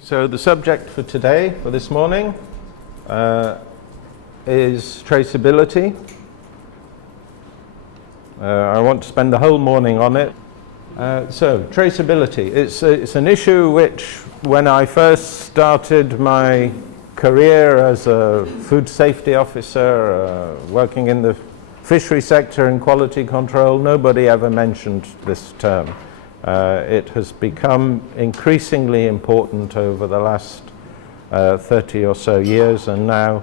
So the subject for today, for this morning, is traceability. I want to spend the whole morning on it. So traceability, it's an issue which, when I first started my career as a food safety officer, working in the fishery sector in quality control, nobody ever mentioned this term. It has become increasingly important over the last 30 or so years, and now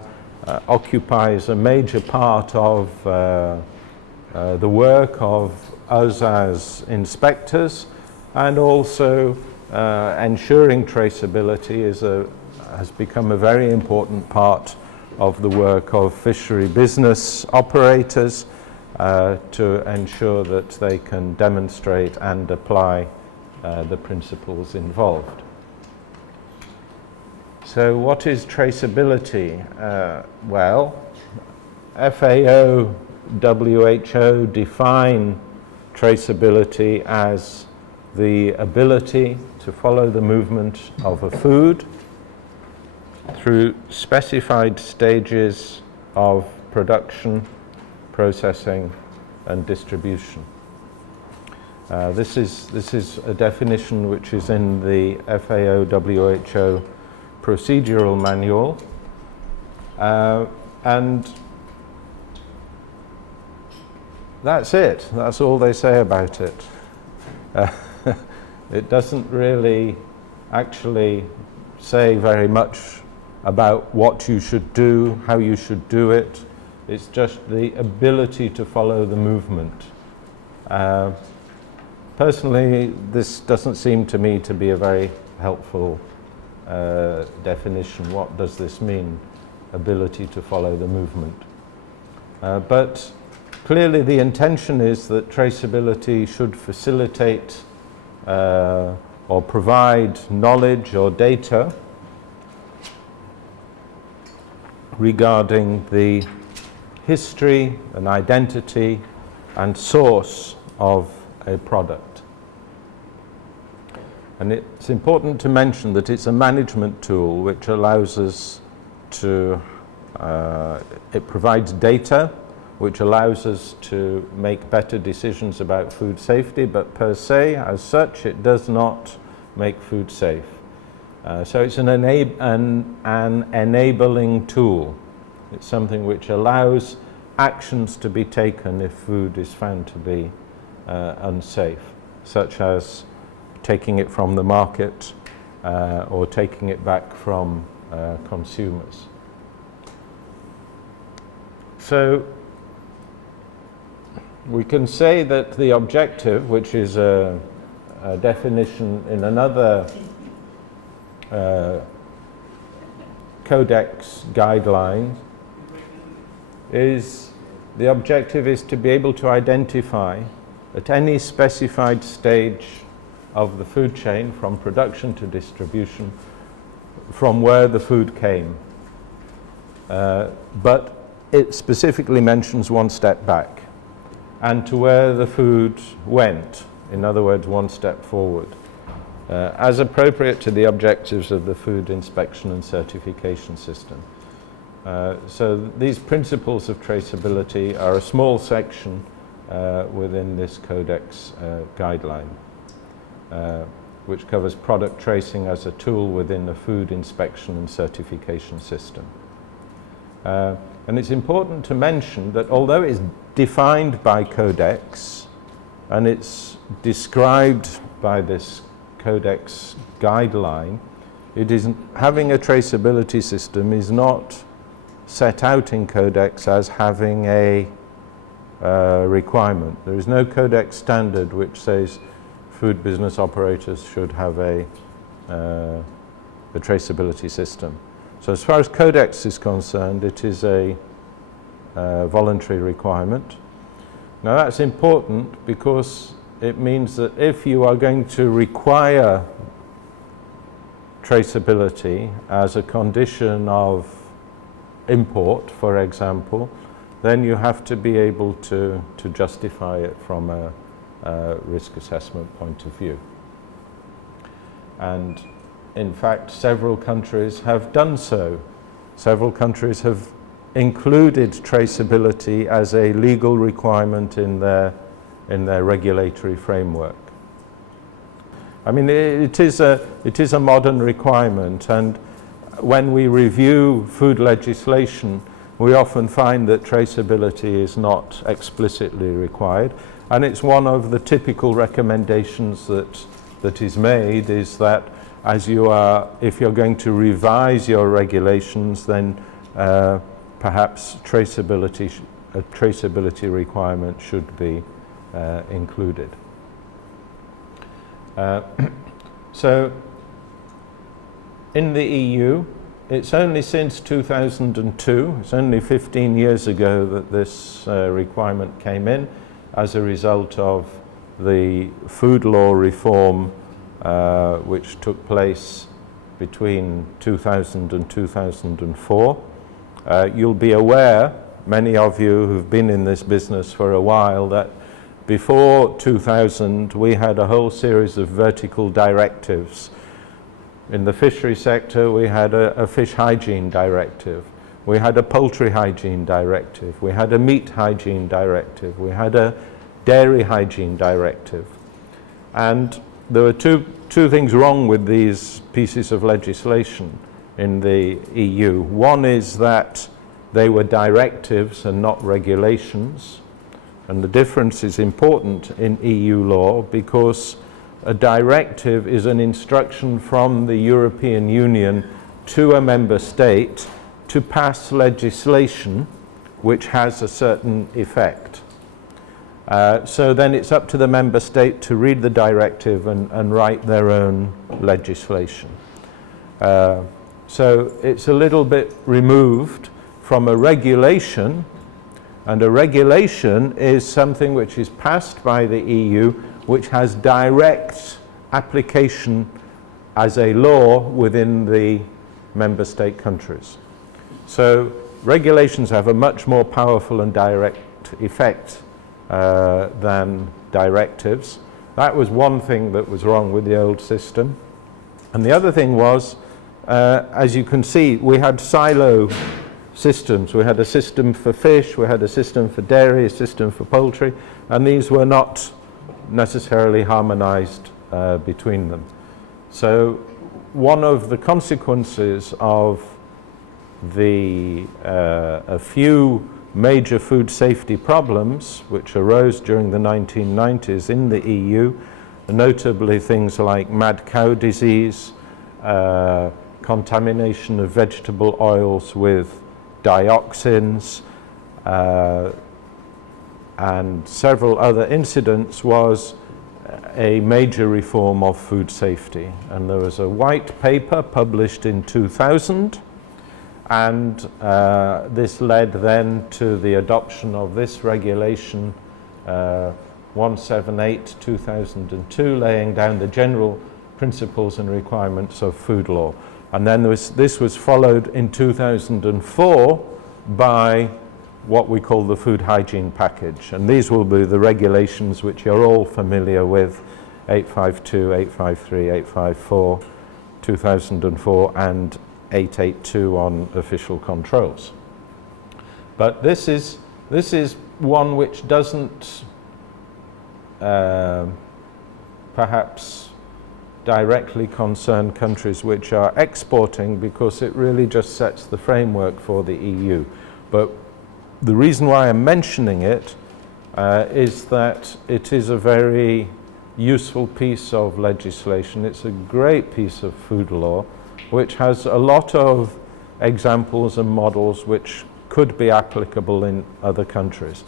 occupies a major part of the work of us as inspectors, and also ensuring traceability has become a very important part of the work of fishery business operators to ensure that they can demonstrate and apply the principles involved. So what is traceability? Well, FAO, WHO define traceability as the ability to follow the movement of a food through specified stages of production, processing and distribution. This is a definition which is in the FAO WHO procedural manual, and that's it. That's all they say about it. It doesn't really actually say very much about what you should do, how you should do it. It's just the ability to follow the movement. Personally, this doesn't seem to me to be a very helpful definition. What does this mean, ability to follow the movement? But clearly the intention is that traceability should facilitate or provide knowledge or data regarding the history and identity and source of a product. And it's important to mention that it's a management tool which allows us to, it provides data which allows us to make better decisions about food safety, but per se, as such, it does not make food safe. So it's an enabling tool. It's something which allows actions to be taken if food is found to be unsafe, such as taking it from the market or taking it back from consumers. So we can say that the objective, which is a definition in another codex guideline, is the objective is to be able to identify at any specified stage of the food chain, from production to distribution, from where the food came. But it specifically mentions one step back, and to where the food went, in other words, one step forward, as appropriate to the objectives of the food inspection and certification system. So these principles of traceability are a small section within this codex guideline, which covers product tracing as a tool within the food inspection and certification system. And it's important to mention that although it's defined by codex and it's described by this codex guideline, it isn't, having a traceability system is not set out in codex as having a requirement. There is no codex standard which says food business operators should have a traceability system. So as far as codex is concerned, it is a voluntary requirement. Now that's important because it means that if you are going to require traceability as a condition of import, for example, then you have to be able to justify it from a risk assessment point of view. And in fact, several countries have done so. Several countries have included traceability as a legal requirement in their regulatory framework. I mean, it is a modern requirement, and when we review food legislation, we often find that traceability is not explicitly required, and it's one of the typical recommendations that is made, is that if you're going to revise your regulations, then perhaps a traceability requirement should be included. So in the EU, it's only since 2002, it's only 15 years ago that this requirement came in as a result of the food law reform which took place between 2000 and 2004. You'll be aware, many of you who've been in this business for a while, that before 2000 we had a whole series of vertical directives. In the fishery sector we had a fish hygiene directive, we had a poultry hygiene directive, we had a meat hygiene directive, we had a dairy hygiene directive. And there were two things wrong with these pieces of legislation in the EU. One is that they were directives and not regulations. And the difference is important in EU law because a directive is an instruction from the European Union to a member state to pass legislation which has a certain effect. So then it's up to the member state to read the directive and write their own legislation. So it's a little bit removed from a regulation, and a regulation is something which is passed by the EU which has direct application as a law within the member state countries. So regulations have a much more powerful and direct effect than directives. That was one thing that was wrong with the old system. And the other thing was, as you can see, we had silo systems. We had a system for fish, we had a system for dairy, a system for poultry, and these were not necessarily harmonized between them. So one of the consequences of a few major food safety problems which arose during the 1990s in the EU, notably things like mad cow disease, contamination of vegetable oils with dioxins, and several other incidents, was a major reform of food safety. And there was a white paper published in 2000, and this led then to the adoption of this regulation 178/2002, laying down the general principles and requirements of food law. And then this was followed in 2004 by what we call the food hygiene package. And these will be the regulations which you're all familiar with: 852, 853, 854, 2004, and 882 on official controls. But this is one which doesn't perhaps directly concern countries which are exporting, because it really just sets the framework for the EU. But the reason why I'm mentioning it is that it is a very useful piece of legislation. It's a great piece of food law which has a lot of examples and models which could be applicable in other countries.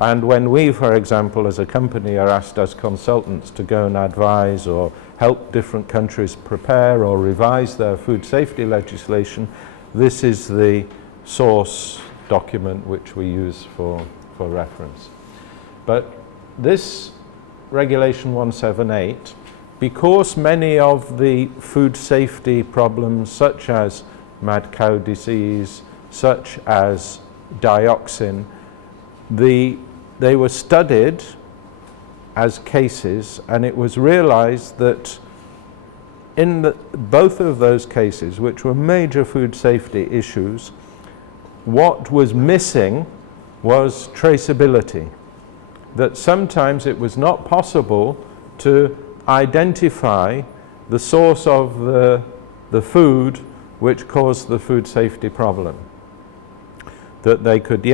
And when we, for example, as a company, are asked as consultants to go and advise or help different countries prepare or revise their food safety legislation, this is the source document which we use for reference. But this Regulation 178, because many of the food safety problems such as mad cow disease, such as dioxin, they were studied as cases, and it was realized that in both of those cases, which were major food safety issues, what was missing was traceability. That sometimes it was not possible to identify the source of the food which caused the food safety problem. That they could,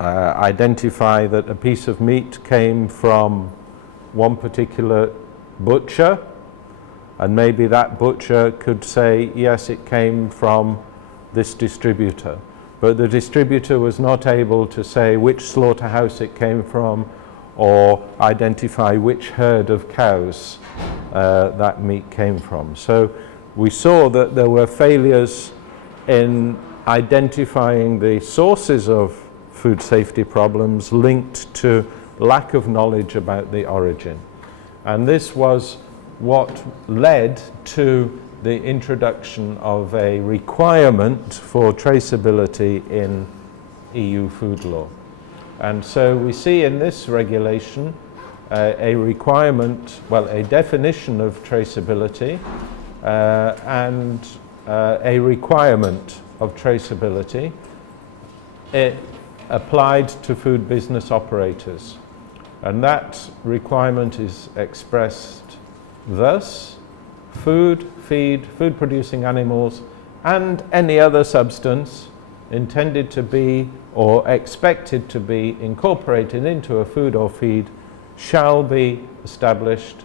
identify that a piece of meat came from one particular butcher, and maybe that butcher could say, yes, it came from this distributor. But the distributor was not able to say which slaughterhouse it came from or identify which herd of cows that meat came from. So we saw that there were failures in identifying the sources of food safety problems linked to lack of knowledge about the origin. And this was what led to the introduction of a requirement for traceability in EU food law. And so we see in this regulation a requirement, a definition of traceability and a requirement of traceability applied to food business operators. And that requirement is expressed thus: food, feed, food-producing animals, and any other substance intended to be or expected to be incorporated into a food or feed shall be established,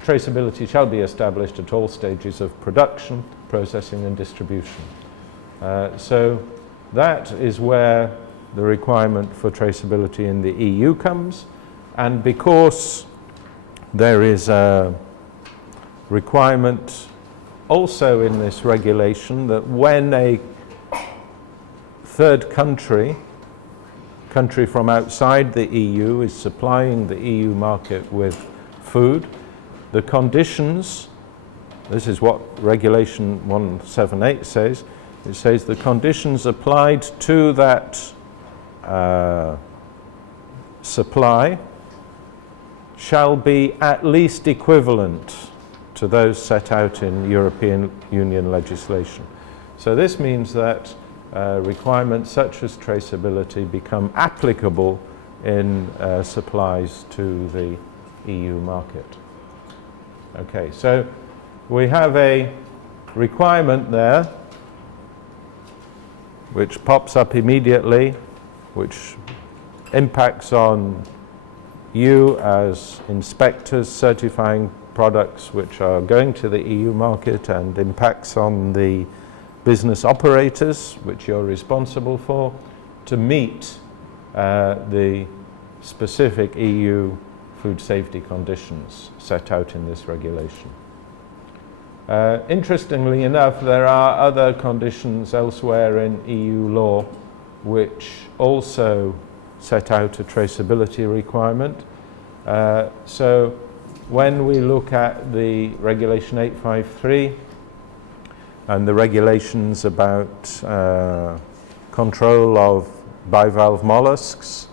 traceability shall be established at all stages of production, processing and distribution. So that is where the requirement for traceability in the EU comes, and because there is a requirement also in this regulation that when a third country from outside the EU is supplying the EU market with food, the conditions, this is what Regulation 178 says, it says the conditions applied to that supply shall be at least equivalent to those set out in European Union legislation. So this means that requirements such as traceability become applicable in supplies to the EU market. Okay, so we have a requirement there which pops up immediately, which impacts on you as inspectors certifying products which are going to the EU market, and impacts on the business operators which you're responsible for to meet the specific EU food safety conditions set out in this regulation. Interestingly enough, there are other conditions elsewhere in EU law which also set out a traceability requirement. So when we look at the Regulation 853 and the regulations about control of bivalve mollusks,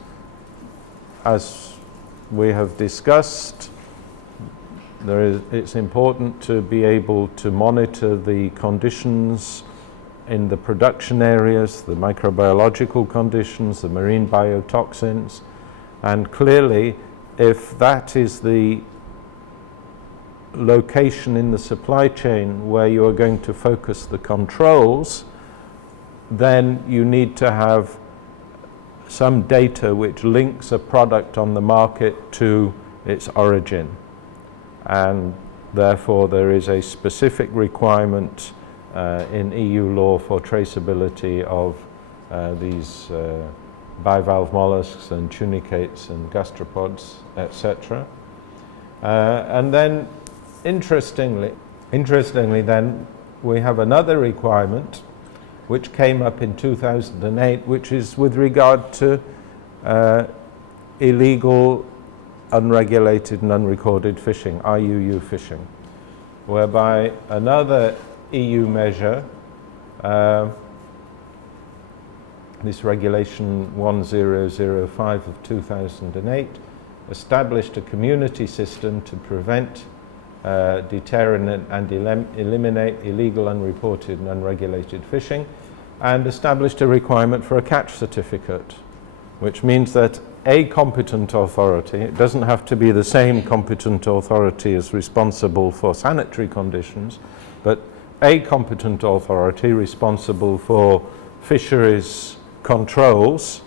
as we have discussed, it's important to be able to monitor the conditions in the production areas, the microbiological conditions, the marine biotoxins, and clearly if that is the location in the supply chain where you are going to focus the controls, then you need to have some data which links a product on the market to its origin. And therefore there is a specific requirement in EU law for traceability of these bivalve mollusks and tunicates and gastropods, etc. And then interestingly then we have another requirement which came up in 2008, which is with regard to illegal, unregulated and unrecorded fishing, IUU fishing, whereby another EU measure, this Regulation 1005 of 2008, established a community system to prevent deter and eliminate illegal, unreported and unregulated fishing, and established a requirement for a catch certificate, which means that a competent authority, it doesn't have to be the same competent authority as responsible for sanitary conditions, but a competent authority responsible for fisheries controls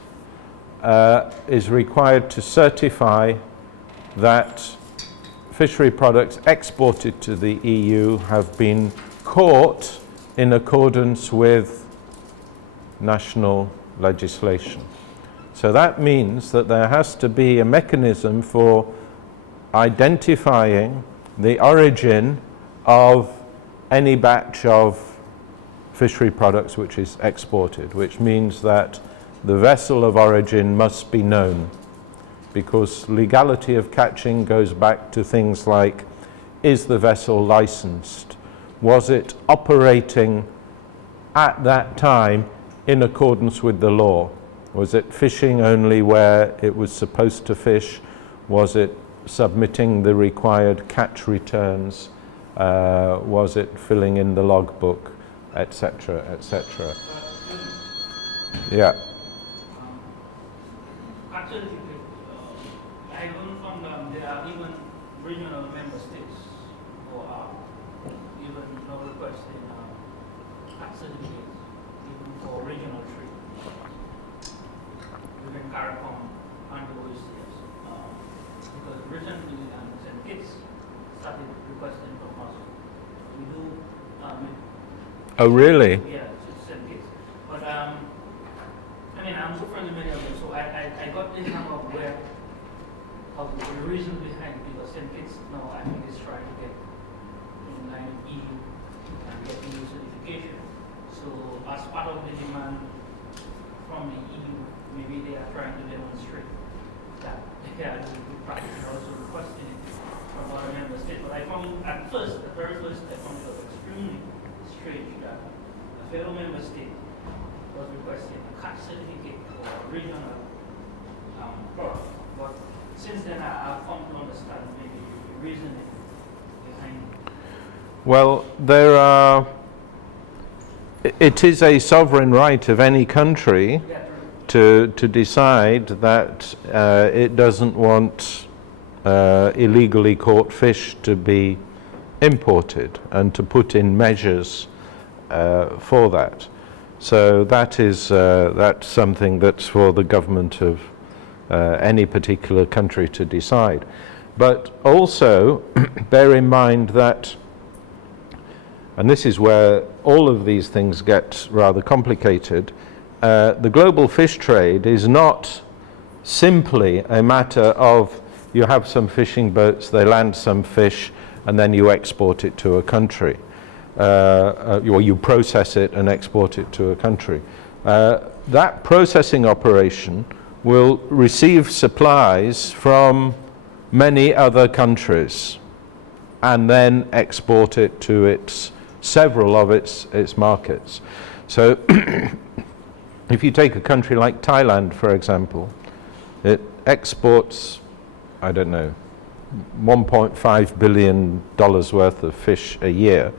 is required to certify that fishery products exported to the EU have been caught in accordance with national legislation. So that means that there has to be a mechanism for identifying the origin of any batch of fishery products which is exported, which means that the vessel of origin must be known, because legality of catching goes back to things like, is the vessel licensed? Was it operating at that time in accordance with the law? Was it fishing only where it was supposed to fish? Was it submitting the required catch returns? Was it filling in the logbook, etc., etc.? Yeah. Actually, I learned from them there are even regional member states who are even now requesting catch certificates even for regional trade. Within CARICOM and the OECS. Because recently St. Kitts started requesting from us. We do. Oh, really? Yeah, St. Kitts. But I mean, I'm so friendly with many of them, so I got this number of where of the reason behind it, because St. Kitts now I think is trying to get in line with EU and get EU certification. So as part of the demand from the EU, maybe they are trying to demonstrate that they are doing good practice and also requesting it from other member states. But I found at first, the very first, I found it was extremely strange that a fellow member state was requesting a catch certificate for a regional product. But since then, I've come to understand maybe the reasoning behind it. Well, it is a sovereign right of any country to decide that it doesn't want illegally caught fish to be imported and to put in measures for that. So that's something that's for the government of any particular country to decide. But also bear in mind that, and this is where all of these things get rather complicated, the global fish trade is not simply a matter of you have some fishing boats, they land some fish, and then you export it to a country. Or you process it and export it to a country. That processing operation will receive supplies from many other countries and then export it to several of its markets. So if you take a country like Thailand, for example, it exports, I don't know, $1.5 billion worth of fish a year,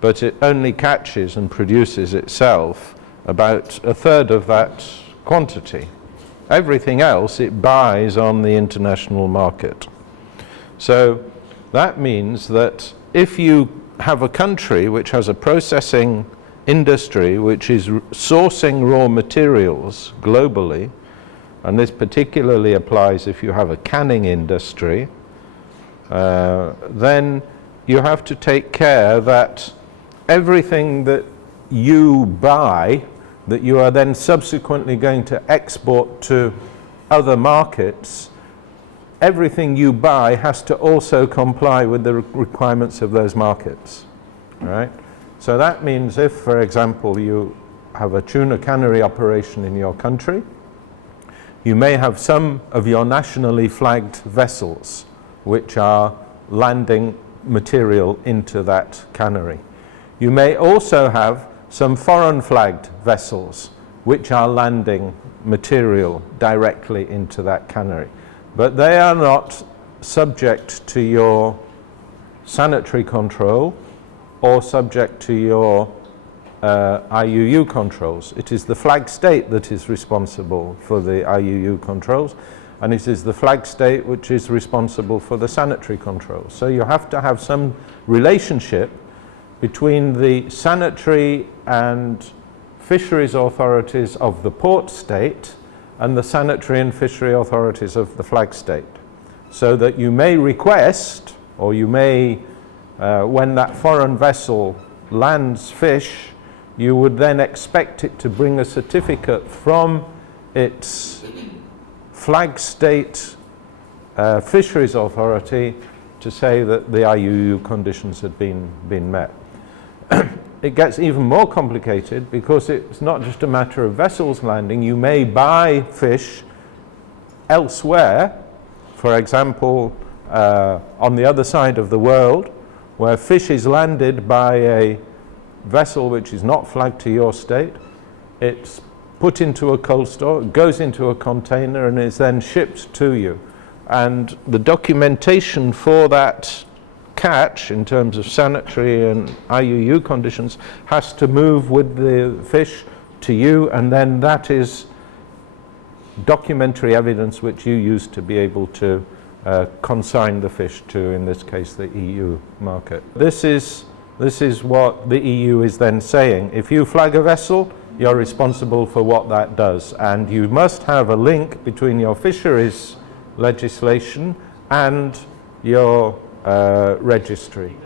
but it only catches and produces itself about a third of that quantity. Everything else it buys on the international market. So that means that if you have a country which has a processing industry which is sourcing raw materials globally, and this particularly applies if you have a canning industry, then you have to take care that everything that you buy, that you are then subsequently going to export to other markets, everything you buy has to also comply with the requirements of those markets, right? So that means if, for example, you have a tuna cannery operation in your country, you may have some of your nationally flagged vessels which are landing material into that cannery. You may also have some foreign flagged vessels which are landing material directly into that cannery. But they are not subject to your sanitary control or subject to your IUU controls. It is the flag state that is responsible for the IUU controls, and it is the flag state which is responsible for the sanitary controls. So you have to have some relationship between the sanitary and fisheries authorities of the port state and the sanitary and fishery authorities of the flag state, so that you may request, or you may, when that foreign vessel lands fish, you would then expect it to bring a certificate from its flag state fisheries authority to say that the IUU conditions had been met. It gets even more complicated because it's not just a matter of vessels landing. You may buy fish elsewhere, for example, on the other side of the world, where fish is landed by a vessel which is not flagged to your state. It's put into a cold store, goes into a container, and is then shipped to you. And the documentation for that catch, in terms of sanitary and IUU conditions, has to move with the fish to you, and then that is documentary evidence which you use to be able to consign the fish to, in this case, the EU market. This is what the EU is then saying. If you flag a vessel, you're responsible for what that does, and you must have a link between your fisheries legislation and your registry,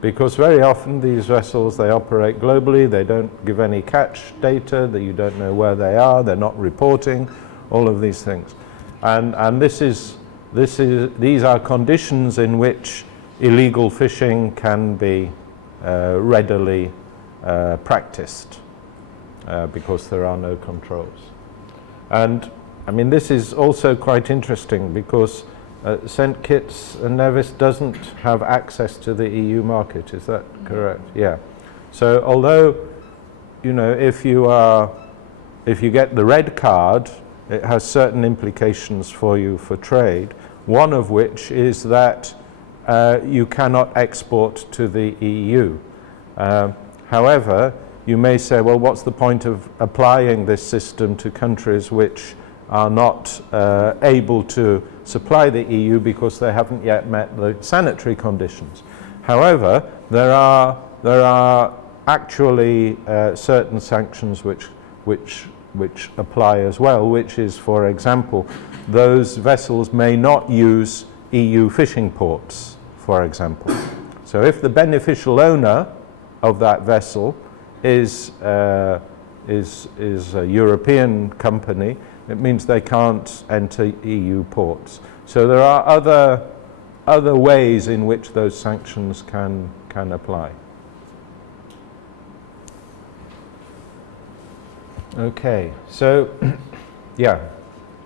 because very often these vessels, they operate globally, they don't give any catch data, that you don't know where they are, they're not reporting, all of these things. And these are conditions in which illegal fishing can be readily practiced because there are no controls. And I mean, this is also quite interesting because St. Kitts and Nevis doesn't have access to the EU market, is that correct? Yeah. So although, you know, if you get the red card, it has certain implications for you for trade, one of which is that you cannot export to the EU. However, you may say, well, what's the point of applying this system to countries which are not able to supply the EU because they haven't yet met the sanitary conditions? However, there are actually certain sanctions which apply as well, which is, for example, those vessels may not use EU fishing ports, for example. So if the beneficial owner of that vessel is a European company, it means they can't enter EU ports. So there are other ways in which those sanctions can apply. Okay, so yeah,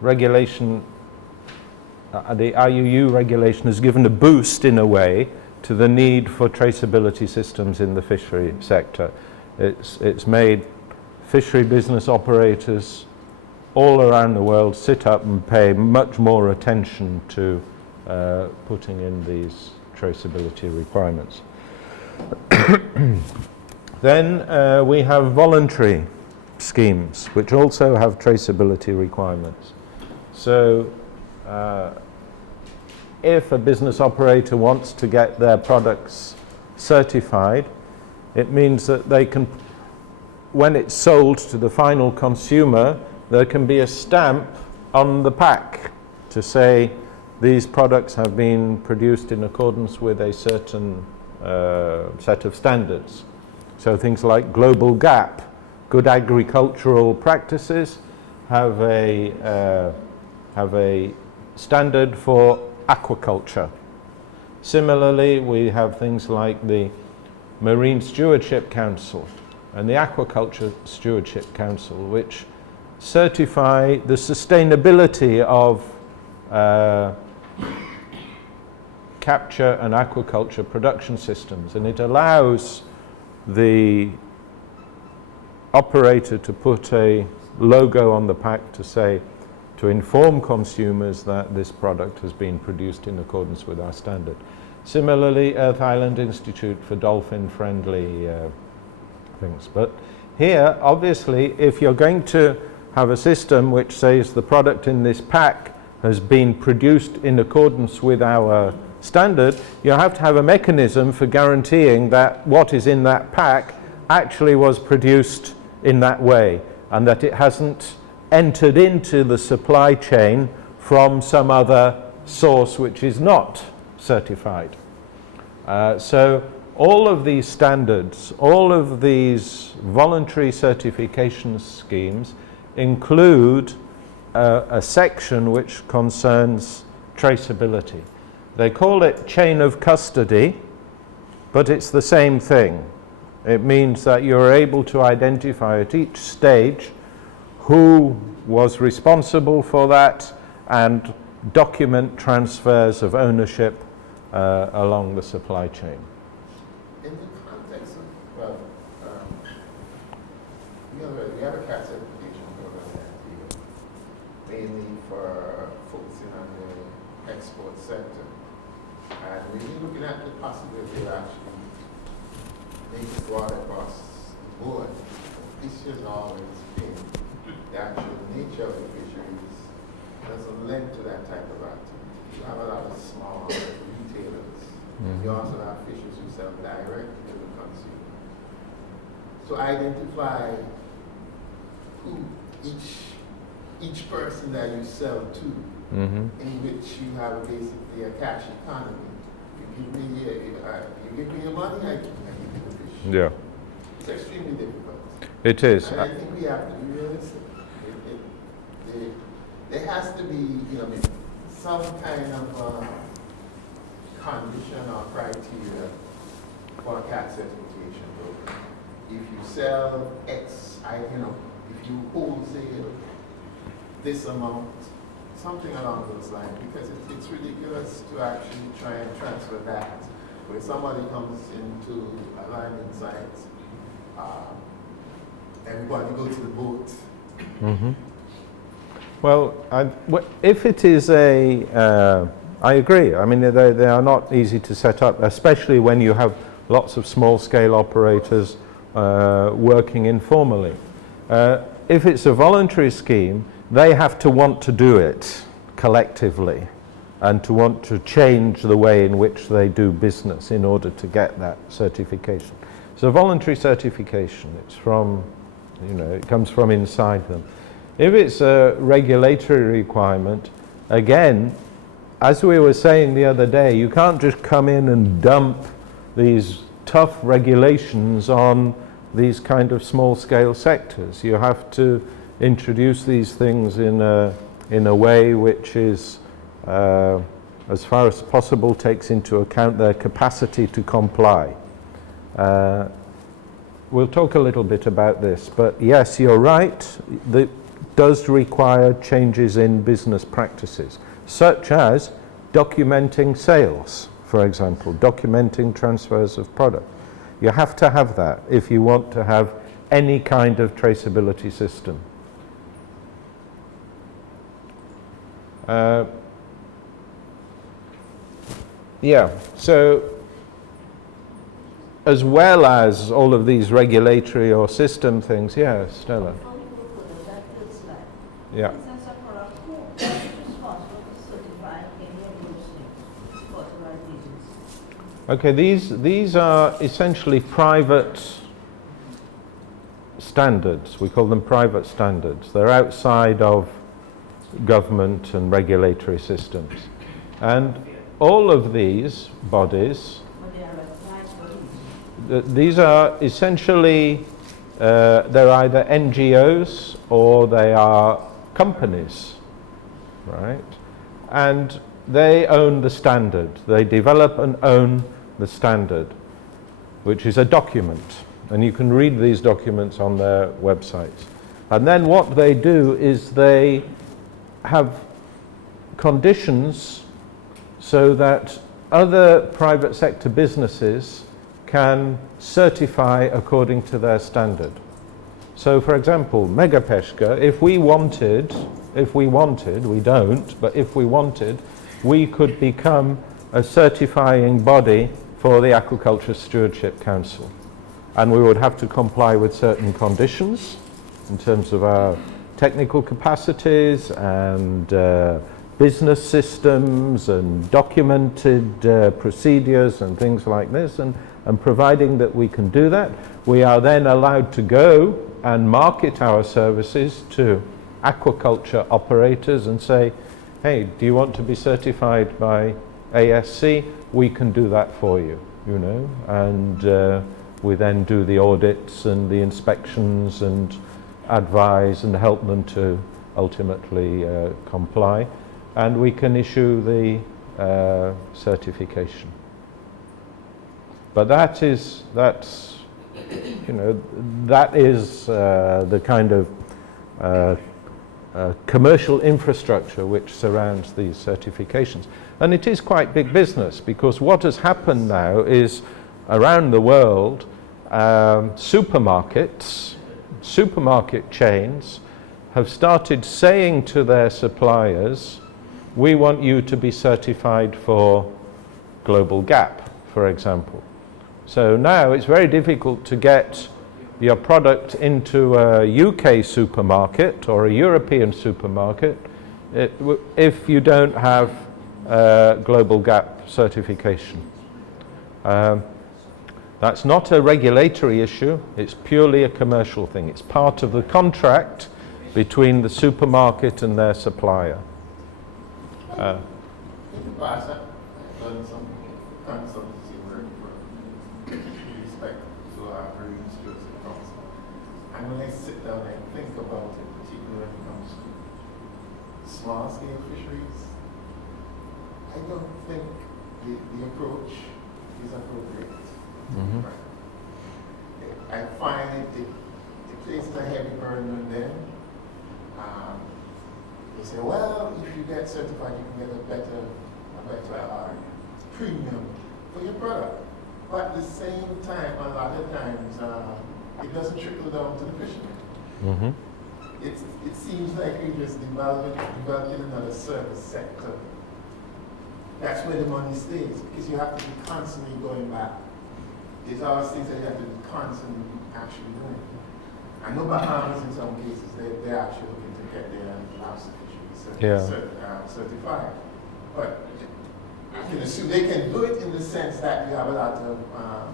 regulation, the IUU regulation has given a boost in a way to the need for traceability systems in the fishery sector. It's made fishery business operators all around the world sit up and pay much more attention to putting in these traceability requirements. Then we have voluntary schemes which also have traceability requirements. So if a business operator wants to get their products certified, it means that they can, when it's sold to the final consumer, there can be a stamp on the pack to say these products have been produced in accordance with a certain set of standards. So things like Global GAP, good agricultural practices, have a standard for aquaculture. Similarly, we have things like the Marine Stewardship Council and the Aquaculture Stewardship Council, which certify the sustainability of capture and aquaculture production systems, and it allows the operator to put a logo on the pack to say, to inform consumers that this product has been produced in accordance with our standard. Similarly, Earth Island Institute for dolphin-friendly things. But here, obviously, if you're going to have a system which says the product in this pack has been produced in accordance with our standard, you have to have a mechanism for guaranteeing that what is in that pack actually was produced in that way, and that it hasn't entered into the supply chain from some other source which is not certified. So all of these standards, all of these voluntary certification schemes include a section which concerns traceability. They call it chain of custody, but it's the same thing. It means that you're able to identify at each stage who was responsible for that and document transfers of ownership along the supply chain. In the context of, well, we have a CAT certification program here, mainly for focusing on the export sector. And we've been looking at the possibility of actually making it broad across the board. The issue has always been the actual nature of the fisheries doesn't lend to that type of activity. You have a lot of small retailers. You also have fishers who sell directly to the consumer. So identify who each person that you sell to, in which you have basically a cash economy. You give me your money, I give you the fish. Yeah. It's extremely difficult. It is. And I think we have to be realistic. There has to be, some kind of condition or criteria for a CAT certification program. If you sell X, if you wholesale this amount, something along those lines, because it's ridiculous to actually try and transfer that. When somebody comes into a landing site, everybody go to the boat. Well, if it is I agree. I mean, they are not easy to set up, especially when you have lots of small-scale operators working informally. If it's a voluntary scheme, they have to want to do it collectively and to want to change the way in which they do business in order to get that certification. It's a voluntary certification. It's from, it comes from inside them. If it's a regulatory requirement, again, as we were saying the other day, you can't just come in and dump these tough regulations on these kind of small-scale sectors. You have to introduce these things in a way which is, as far as possible, takes into account their capacity to comply. We'll talk a little bit about this, but yes, you're right. That does require changes in business practices, such as documenting sales, for example, documenting transfers of product. You have to have that if you want to have any kind of traceability system. So as well as all of these regulatory or system things, Stella. Yeah. Okay, these are essentially private standards. We call them private standards. They're outside of government and regulatory systems. And all of these bodies, these are essentially, they're either NGOs or they are companies, right? And they own the standard. They develop and own the standard, which is a document. And you can read these documents on their websites. And then what they do is they have conditions so that other private sector businesses can certify according to their standard. So for example, Megapeshka, if we wanted, we don't, but if we wanted, we could become a certifying body for the Aquaculture Stewardship Council. And we would have to comply with certain conditions in terms of our technical capacities and business systems and documented procedures and things like this. And providing that we can do that, we are then allowed to go and market our services to aquaculture operators and say, hey, do you want to be certified by ASC? We can do that for you, you know, and we then do the audits and the inspections and advise and help them to ultimately comply, and we can issue the certification. But that's you know, that is the kind of commercial infrastructure which surrounds these certifications. And it is quite big business, because what has happened now is around the world, supermarket chains have started saying to their suppliers, we want you to be certified for Global Gap, for example. So now it's very difficult to get your product into a UK supermarket or a European supermarket if you don't have Global Gap certification. That's not a regulatory issue, it's purely a commercial thing. It's part of the contract between the supermarket and their supplier. And when I sit down and think about it, particularly when it comes to small-scale fisheries, I don't think the approach is appropriate. Mm-hmm. Right. I find it places a heavy burden on them. They say, well, if you get certified, you can get a better premium for your product. But at the same time, a lot of times, it doesn't trickle down to the fishermen. Mm-hmm. It seems like you're just developing another service sector. That's where the money stays, because you have to be constantly going back. There's all things that you have to be constantly actually doing. I know Bahamas in some cases, they're actually looking to get their lobster fisheries certified. But I can assume they can do it in the sense that you have a lot of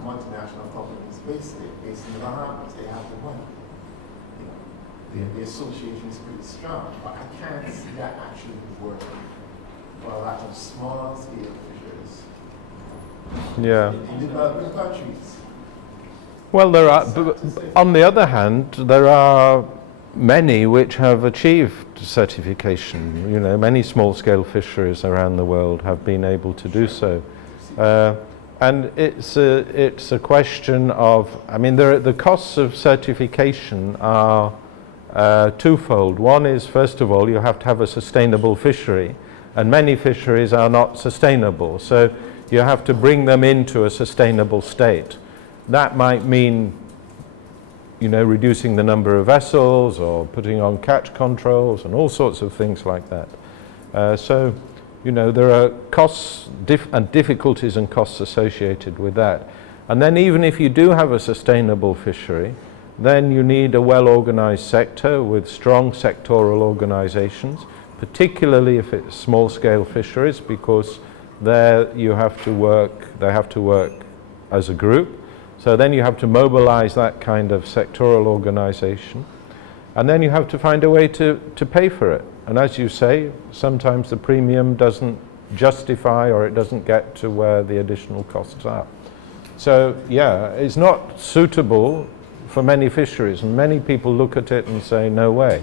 multinational companies based in the Bahamas. They have the money. You know, the association is pretty strong, but I can't see that actually working for a lot of small-scale fishers in developing countries. Well, there are, on the other hand, there are many which have achieved certification. You know, many small-scale fisheries around the world have been able to do so. And it's a question of, I mean, the costs of certification are twofold. One is, first of all, you have to have a sustainable fishery, and many fisheries are not sustainable. So you have to bring them into a sustainable state. That might mean, you know, reducing the number of vessels or putting on catch controls and all sorts of things like that. So, you know, there are costs and difficulties and costs associated with that. And then even if you do have a sustainable fishery, then you need a well-organized sector with strong sectoral organizations, particularly if it's small-scale fisheries, because there you have to work, they have to work as a group. So then you have to mobilize that kind of sectoral organization, and then you have to find a way to pay for it. And as you say, sometimes the premium doesn't justify, or it doesn't get to where the additional costs are. So yeah, it's not suitable for many fisheries, and many people look at it and say no way,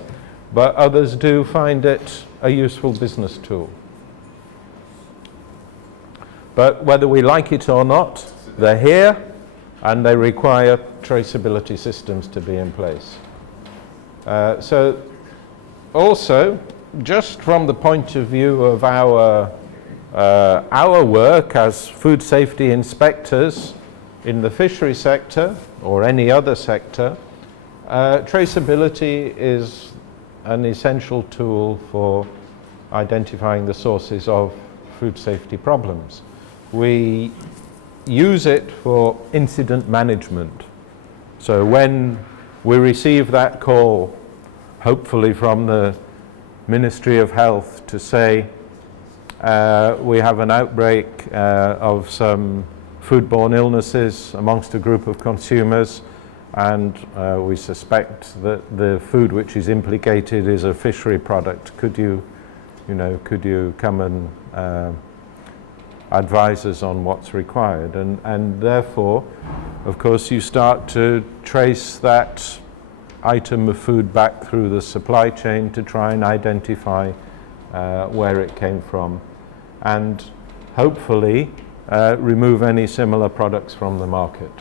but others do find it a useful business tool. But whether we like it or not, they're here, and they require traceability systems to be in place. So also, just from the point of view of our work as food safety inspectors in the fishery sector or any other sector, traceability is an essential tool for identifying the sources of food safety problems. we use it for incident management. So when we receive that call, hopefully from the Ministry of Health, to say we have an outbreak of some foodborne illnesses amongst a group of consumers, and we suspect that the food which is implicated is a fishery product. Could you come and advise us on what's required? And therefore, of course, you start to trace that item of food back through the supply chain to try and identify where it came from, and hopefully remove any similar products from the market.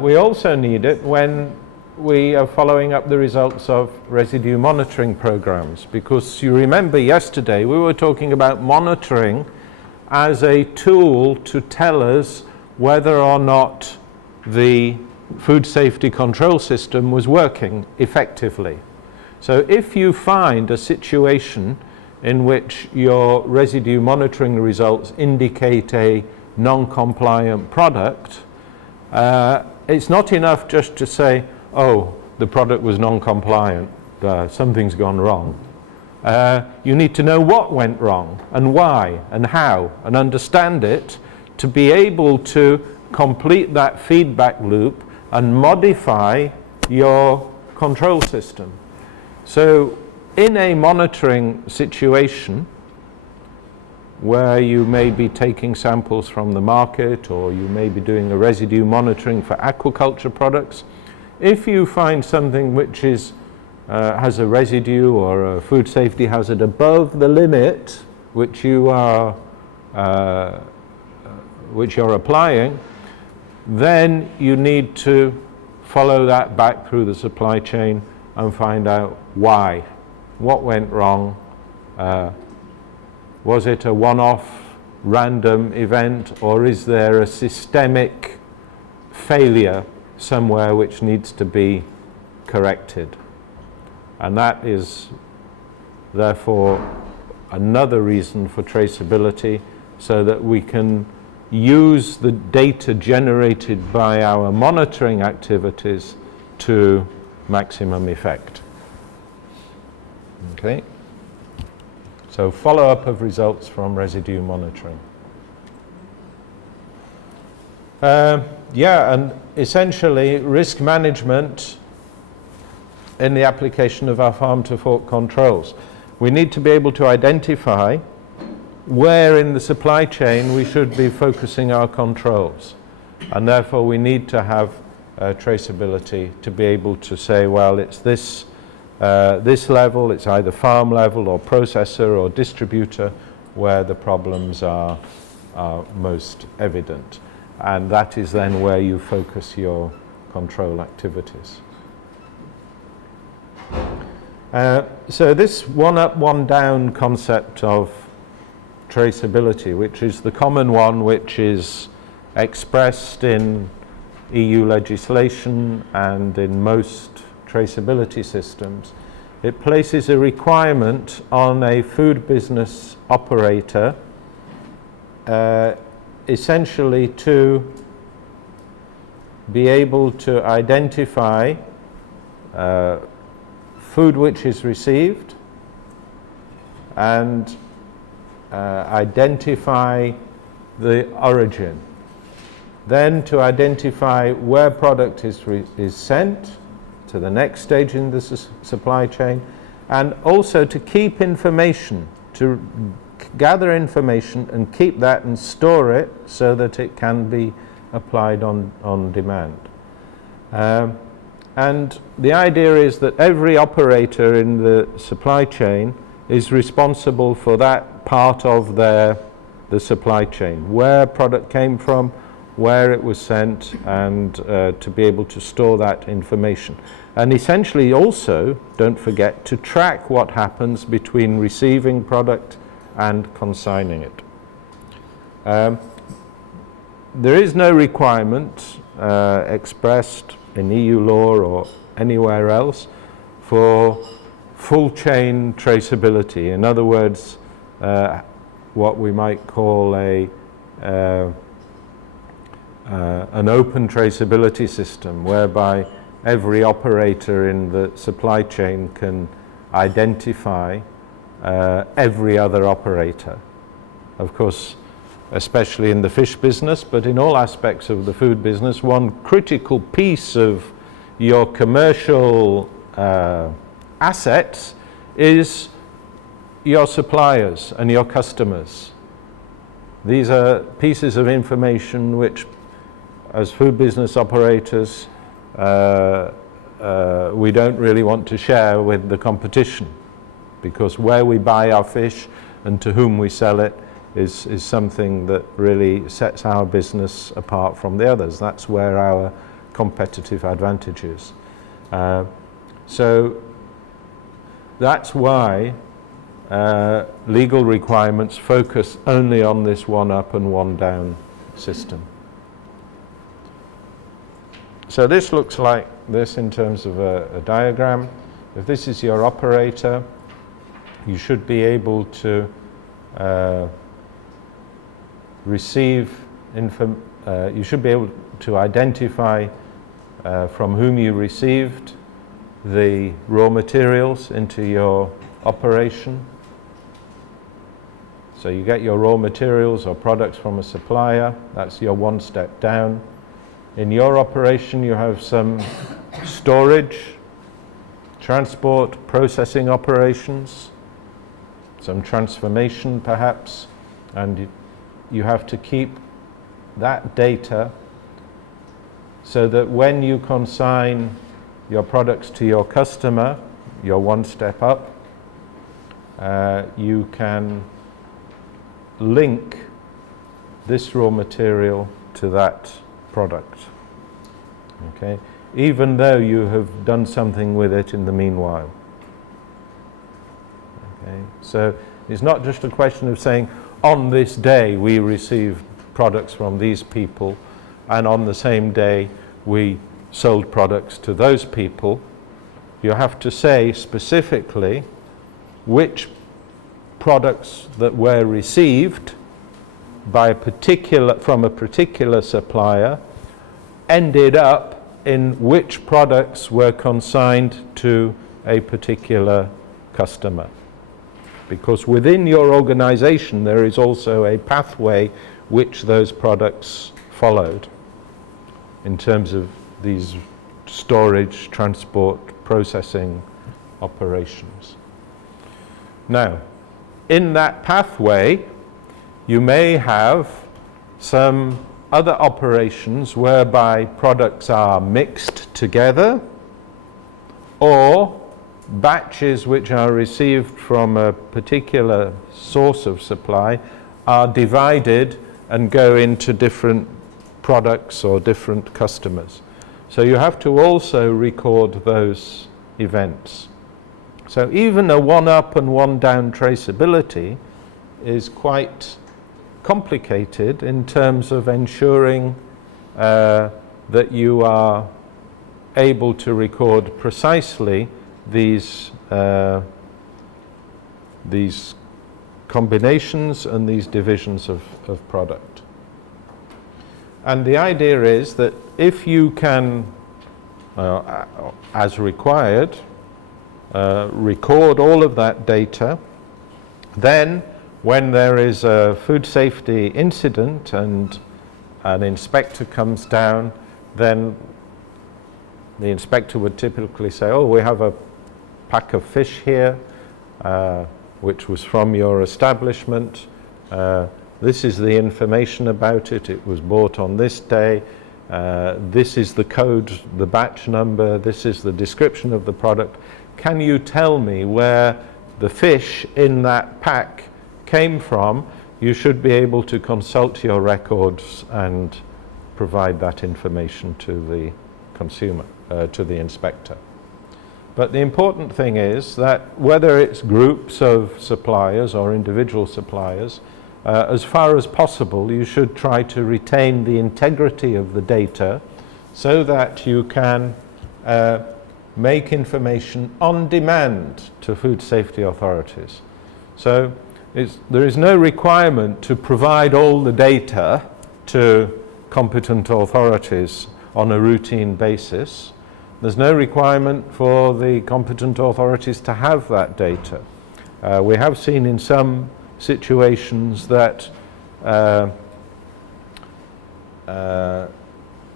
We also need it when we are following up the results of residue monitoring programs, because you remember yesterday we were talking about monitoring as a tool to tell us whether or not the food safety control system was working effectively. So if you find a situation in which your residue monitoring results indicate a non-compliant product, it's not enough just to say, oh, the product was non-compliant, something's gone wrong. You need to know what went wrong and why and how, and understand it to be able to complete that feedback loop and modify your control system. So in a monitoring situation where you may be taking samples from the market, or you may be doing a residue monitoring for aquaculture products, if you find something which is has a residue or a food safety hazard above the limit which you are you're applying, then you need to follow that back through the supply chain and find out why. What went wrong? Was it a one-off random event, or is there a systemic failure somewhere which needs to be corrected? And that is therefore another reason for traceability, so that we can use the data generated by our monitoring activities to maximum effect. Okay? So follow-up of results from residue monitoring. And essentially risk management in the application of our farm-to-fork controls. We need to be able to identify where in the supply chain we should be focusing our controls. And therefore we need to have traceability to be able to say, well, it's this level, it's either farm level or processor or distributor where the problems are most evident. And that is then where you focus your control activities. So this one up, one down concept of traceability, which is the common one which is expressed in EU legislation and in most traceability systems, it places a requirement on a food business operator essentially to be able to identify food which is received and identify the origin. Then to identify where product is sent to the next stage in the supply chain, and also to keep information, to gather information and keep that and store it so that it can be applied on demand. And the idea is that every operator in the supply chain is responsible for that part of the supply chain, where product came from, where it was sent, and to be able to store that information. And essentially also, don't forget, to track what happens between receiving product and consigning it. There is no requirement expressed in EU law or anywhere else for full chain traceability. In other words, what we might call an open traceability system, whereby every operator in the supply chain can identify every other operator. Of course, especially in the fish business, but in all aspects of the food business, one critical piece of your commercial assets is your suppliers and your customers. These are pieces of information which, as food business operators, we don't really want to share with the competition, because where we buy our fish and to whom we sell it is something that really sets our business apart from the others. That's where our competitive advantage is. So that's why legal requirements focus only on this one up and one down system. So this looks like this in terms of a diagram. If this is your operator, you should be able to you should be able to identify from whom you received the raw materials into your operation. So you get your raw materials or products from a supplier, that's your one step down. In your operation you have some storage, transport, processing operations, some transformation perhaps, and you have to keep that data so that when you consign your products to your customer, you're one step up, you can link this raw material to that product, okay, even though you have done something with it in the meanwhile. Okay, so it's not just a question of saying on this day we received products from these people and on the same day we sold products to those people. You have to say specifically which products that were received by from a particular supplier ended up in which products were consigned to a particular customer. Because within your organization there is also a pathway which those products followed in terms of these storage, transport, processing operations. Now, in that pathway, you may have some other operations whereby products are mixed together, or batches which are received from a particular source of supply are divided and go into different products or different customers. So you have to also record those events. So even a one up and one down traceability is quite complicated in terms of ensuring that you are able to record precisely these combinations and these divisions of product. And the idea is that if you can, as required, record all of that data, then when there is a food safety incident and an inspector comes down, then the inspector would typically say, oh, we have a pack of fish here, which was from your establishment. This is the information about it. It was bought on this day. This is the code, the batch number. This is the description of the product. Can you tell me where the fish in that pack came from? You should be able to consult your records and provide that information to the consumer, to the inspector. But the important thing is that whether it's groups of suppliers or individual suppliers, as far as possible, you should try to retain the integrity of the data so that you can make information on demand to food safety authorities. So there is no requirement to provide all the data to competent authorities on a routine basis. There's no requirement for the competent authorities to have that data. We have seen in some situations that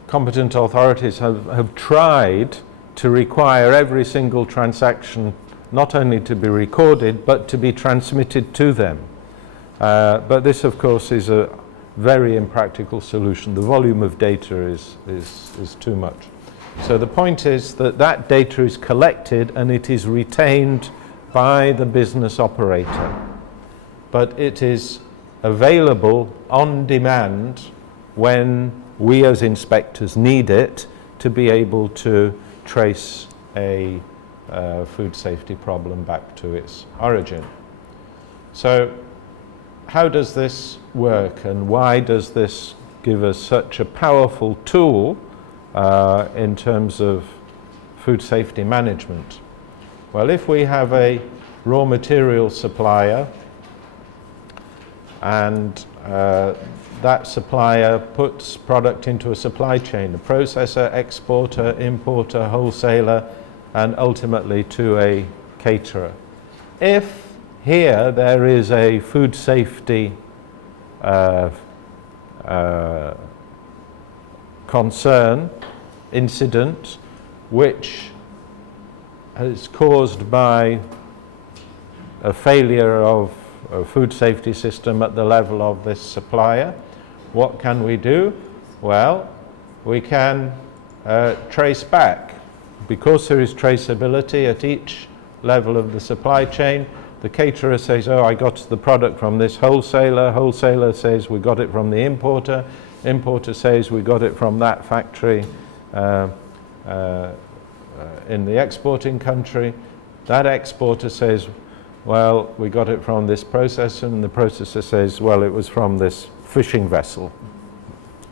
competent authorities have tried to require every single transaction not only to be recorded but to be transmitted to them. But this, of course, is a very impractical solution. The volume of data is too much. So the point is that that data is collected and it is retained by the business operator. But it is available on demand when we as inspectors need it to be able to trace a food safety problem back to its origin. So how does this work, and why does this give us such a powerful tool in terms of food safety management? Well, if we have a raw material supplier and that supplier puts product into a supply chain, a processor, exporter, importer, wholesaler, and ultimately to a caterer. If here there is a food safety concern, incident, which is caused by a failure of a food safety system at the level of this supplier, what can we do? Well, we can trace back. Because there is traceability at each level of the supply chain, the caterer says, oh, I got the product from this wholesaler. Wholesaler says, we got it from the importer. Importer says, we got it from that factory in the exporting country. That exporter says, well, we got it from this processor, and the processor says, well, it was from this fishing vessel.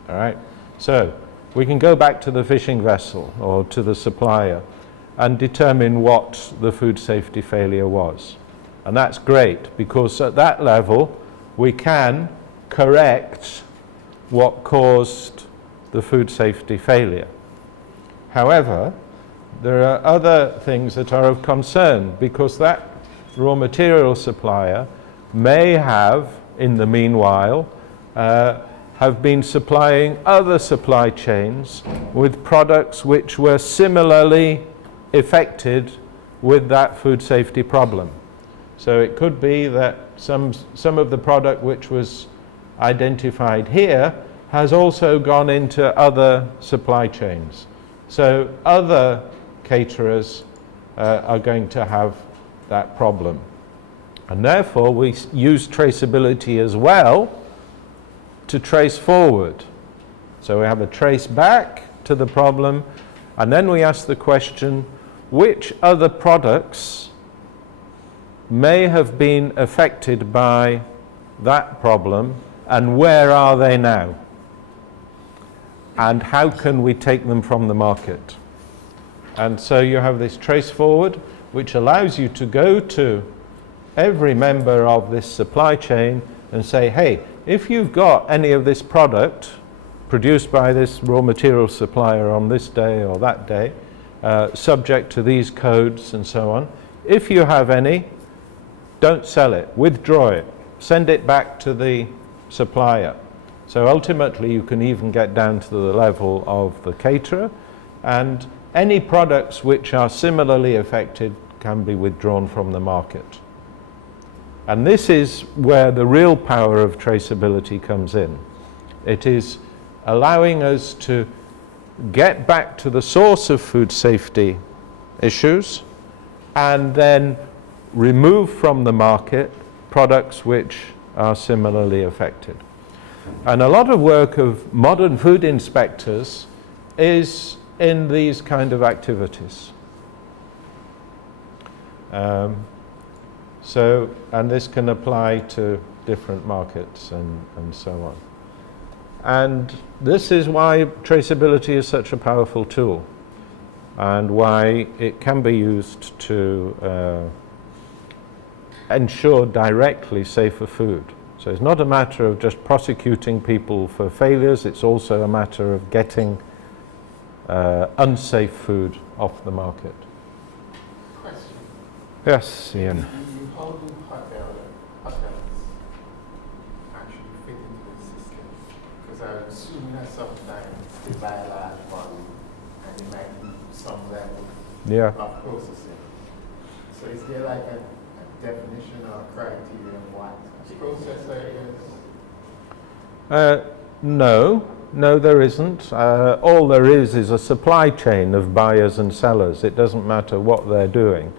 All right? So we can go back to the fishing vessel or to the supplier and determine what the food safety failure was. And that's great, because at that level we can correct what caused the food safety failure. However, there are other things that are of concern, because that raw material supplier may have, in the meanwhile, have been supplying other supply chains with products which were similarly affected with that food safety problem. So it could be that some of the product which was identified here has also gone into other supply chains. So other caterers are going to have that problem. And therefore we use traceability as well to trace forward. So we have a trace back to the problem, and then we ask the question, which other products may have been affected by that problem, and where are they now? And how can we take them from the market? And so you have this trace forward, which allows you to go to every member of this supply chain and say, hey, if you've got any of this product produced by this raw material supplier on this day or that day, subject to these codes and so on, if you have any, don't sell it, withdraw it, send it back to the supplier. So ultimately you can even get down to the level of the caterer, and any products which are similarly affected can be withdrawn from the market. And this is where the real power of traceability comes in. It is allowing us to get back to the source of food safety issues and then remove from the market products which are similarly affected. And a lot of work of modern food inspectors is in these kind of activities. And this can apply to different markets and so on. And this is why traceability is such a powerful tool, and why it can be used to ensure directly safer food. So it's not a matter of just prosecuting people for failures, it's also a matter of getting unsafe food off the market. Question. Yes, Ian. How do hotels actually fit into the system? Because I'm assuming that sometimes they buy a large volume and they might do some level Yeah. of processing. So is there like a definition or criteria of what a processor is? No, there isn't. All there is a supply chain of buyers and sellers. It doesn't matter what they're doing.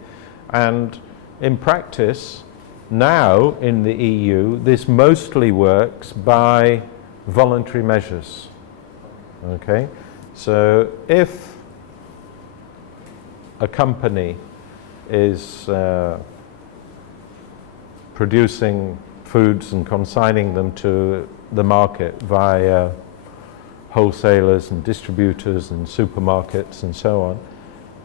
And in practice, now in the EU, this mostly works by voluntary measures. Okay? So if a company is producing foods and consigning them to the market via wholesalers and distributors and supermarkets and so on,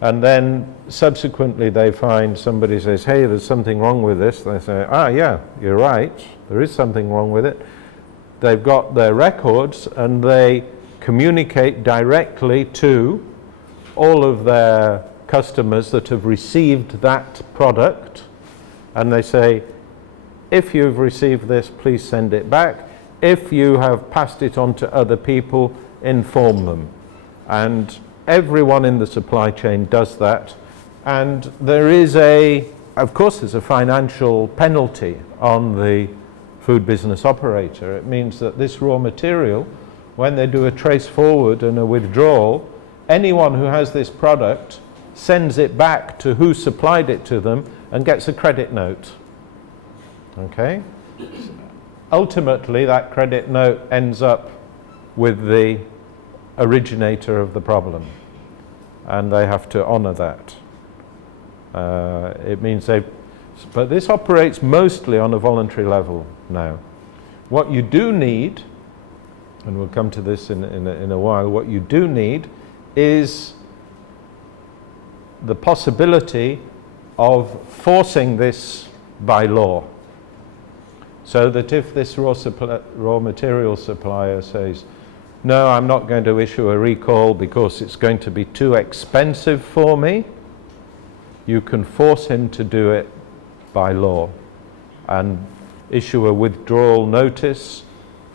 and then subsequently they find somebody says, hey, there's something wrong with this. They say, yeah, you're right, there is something wrong with it. They've got their records and they communicate directly to all of their customers that have received that product, and they say, if you've received this, please send it back. If you have passed it on to other people, inform them. And everyone in the supply chain does that. And there is of course, there's a financial penalty on the food business operator. It means that this raw material, when they do a trace forward and a withdrawal, anyone who has this product sends it back to who supplied it to them and gets a credit note. Okay? Ultimately, that credit note ends up with the originator of the problem, and they have to honor that. It means but this operates mostly on a voluntary level now. What you do need, and we'll come to this in a while, what you do need is the possibility of forcing this by law. So that if this raw material supplier says, no, I'm not going to issue a recall because it's going to be too expensive for me, you can force him to do it by law and issue a withdrawal notice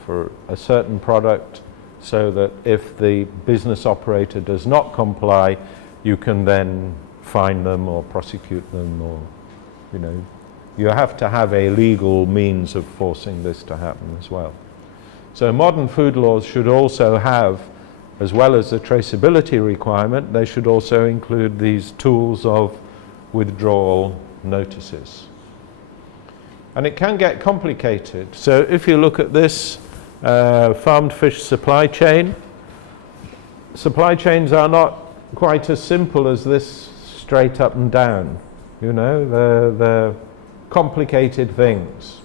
for a certain product, so that if the business operator does not comply, you can then fine them or prosecute them, or, you have to have a legal means of forcing this to happen as well. So modern food laws should also have, as well as the traceability requirement, they should also include these tools of withdrawal notices. And it can get complicated. So if you look at this farmed fish supply chain, supply chains are not quite as simple as this straight up and down. They're complicated things.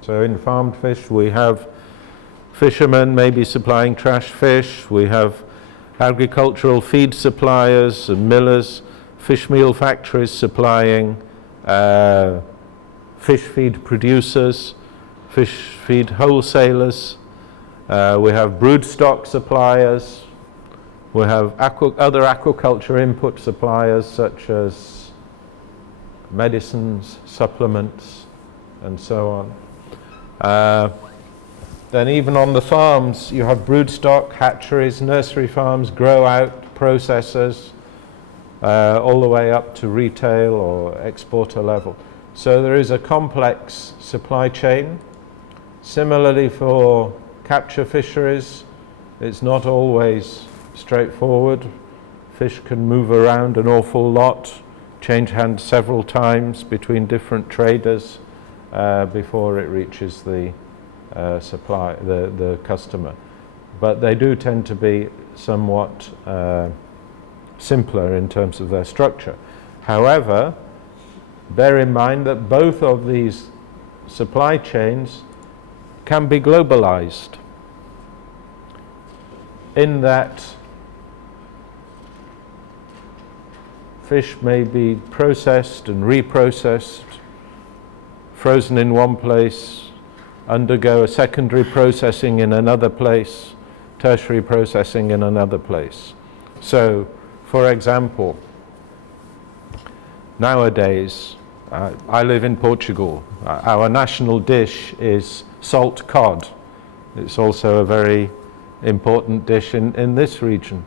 So in farmed fish we have fishermen maybe supplying trash fish, we have agricultural feed suppliers and millers, fish meal factories supplying fish feed producers, fish feed wholesalers, we have broodstock suppliers, we have other aquaculture input suppliers such as medicines, supplements, and so on. Then even on the farms, you have broodstock, hatcheries, nursery farms, grow-out processors, all the way up to retail or exporter level. So there is a complex supply chain. Similarly for capture fisheries, it's not always straightforward. Fish can move around an awful lot, change hands several times between different traders before it reaches the the customer. But they do tend to be somewhat simpler in terms of their structure. However, bear in mind that both of these supply chains can be globalized, in that fish may be processed and reprocessed frozen in one place, undergo a secondary processing in another place, tertiary processing in another place. So, for example, nowadays, I live in Portugal. Our national dish is salt cod. It's also a very important dish in this region.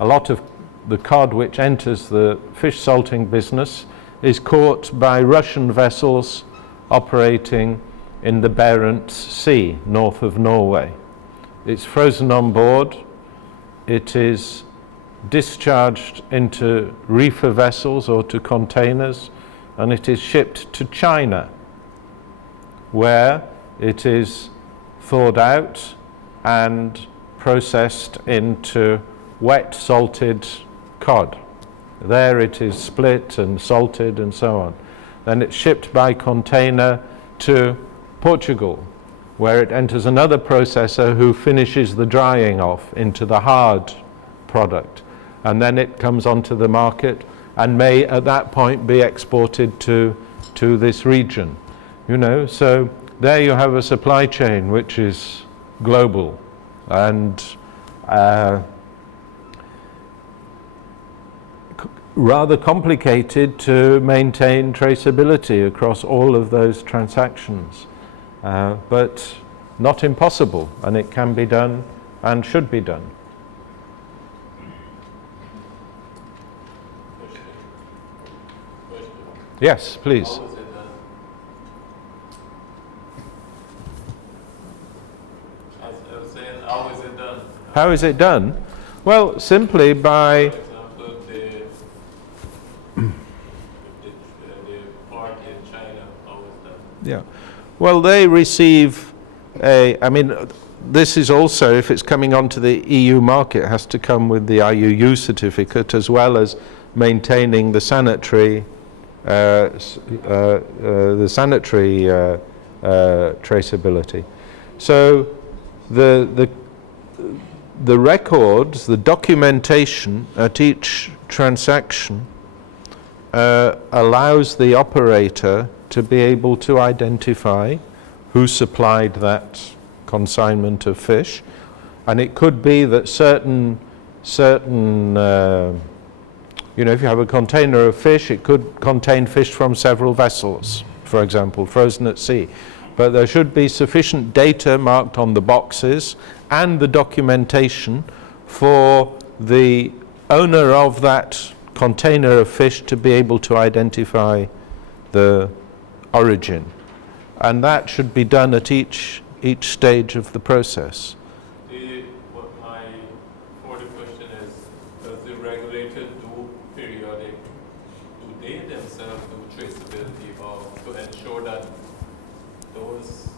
A lot of the cod which enters the fish salting business is caught by Russian vessels operating in the Barents Sea, north of Norway. It's frozen on board. It is discharged into reefer vessels or to containers, and it is shipped to China, where it is thawed out and processed into wet salted cod. There it is split and salted and so on. Then it's shipped by container to Portugal, where it enters another processor who finishes the drying off into the hard product. And then it comes onto the market and may at that point be exported to this region. You know, so there you have a supply chain which is global and rather complicated to maintain traceability across all of those transactions, but not impossible, and it can be done and should be done. Yes, please. How is it done? As I was saying, how is it done? How is it done? Well, simply by For example, the part in China, how is that? yeah. Well, they receive I mean, this is also, if it's coming onto the EU market, has to come with the IUU certificate as well as maintaining the sanitary traceability. So the records, the documentation at each transaction allows the operator to be able to identify who supplied that consignment of fish, and it could be that certain you know, if you have a container of fish, it could contain fish from several vessels, for example, frozen at sea. But there should be sufficient data marked on the boxes and the documentation for the owner of that container of fish to be able to identify the origin. And that should be done at each stage of the process. What my further question is, does the regulator do periodic, do they themselves do traceability to ensure that those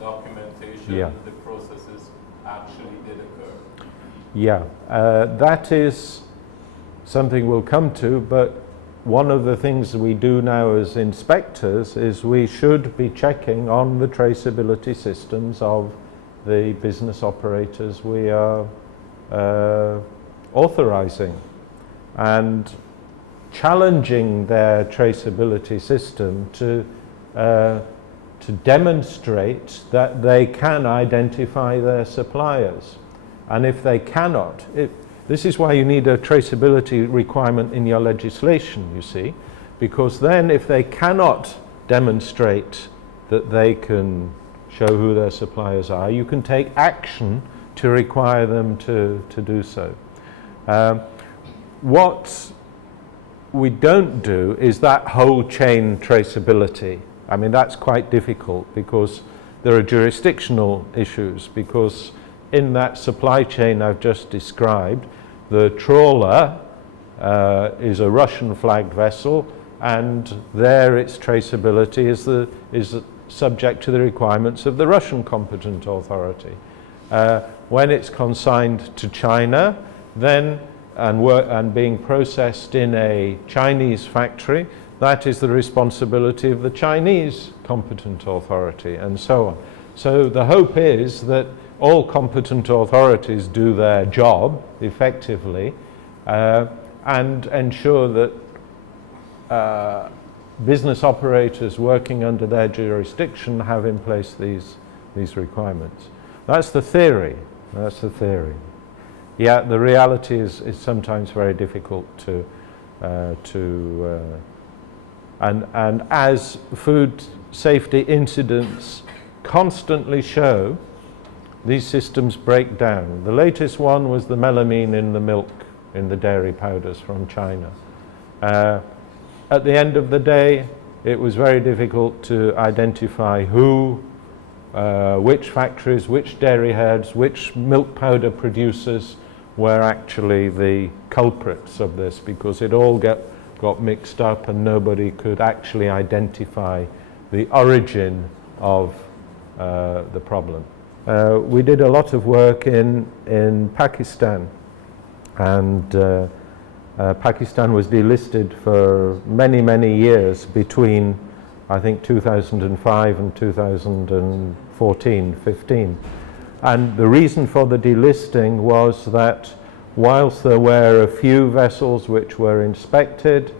documentation, the processes actually did occur? Yeah, that is something we'll come to, but one of the things we do now as inspectors is we should be checking on the traceability systems of the business operators we are authorizing and challenging their traceability system to demonstrate that they can identify their suppliers. And if they cannot, this is why you need a traceability requirement in your legislation, you see, because then if they cannot demonstrate that they can show who their suppliers are, you can take action to require them to do so. What we don't do is that whole chain traceability. I mean, that's quite difficult because there are jurisdictional issues, because in that supply chain I've just described, the trawler is a Russian flagged vessel, and there its traceability is subject to the requirements of the Russian competent authority. When it's consigned to China, then and being processed in a Chinese factory, that is the responsibility of the Chinese competent authority, and so on. So the hope is that all competent authorities do their job effectively and ensure that business operators working under their jurisdiction have in place these requirements. That's the theory. That's the theory. Yeah, the reality is sometimes very difficult and as food safety incidents constantly show, these systems break down. The latest one was the melamine in the milk, in the dairy powders from China. At the end of the day, it was very difficult to identify which factories, which dairy herds, which milk powder producers were actually the culprits of this, because it all got mixed up and nobody could actually identify the origin of the problem. We did a lot of work in Pakistan, and Pakistan was delisted for many, many years between, I think, 2005 and 2014-15. And the reason for the delisting was that whilst there were a few vessels which were inspected,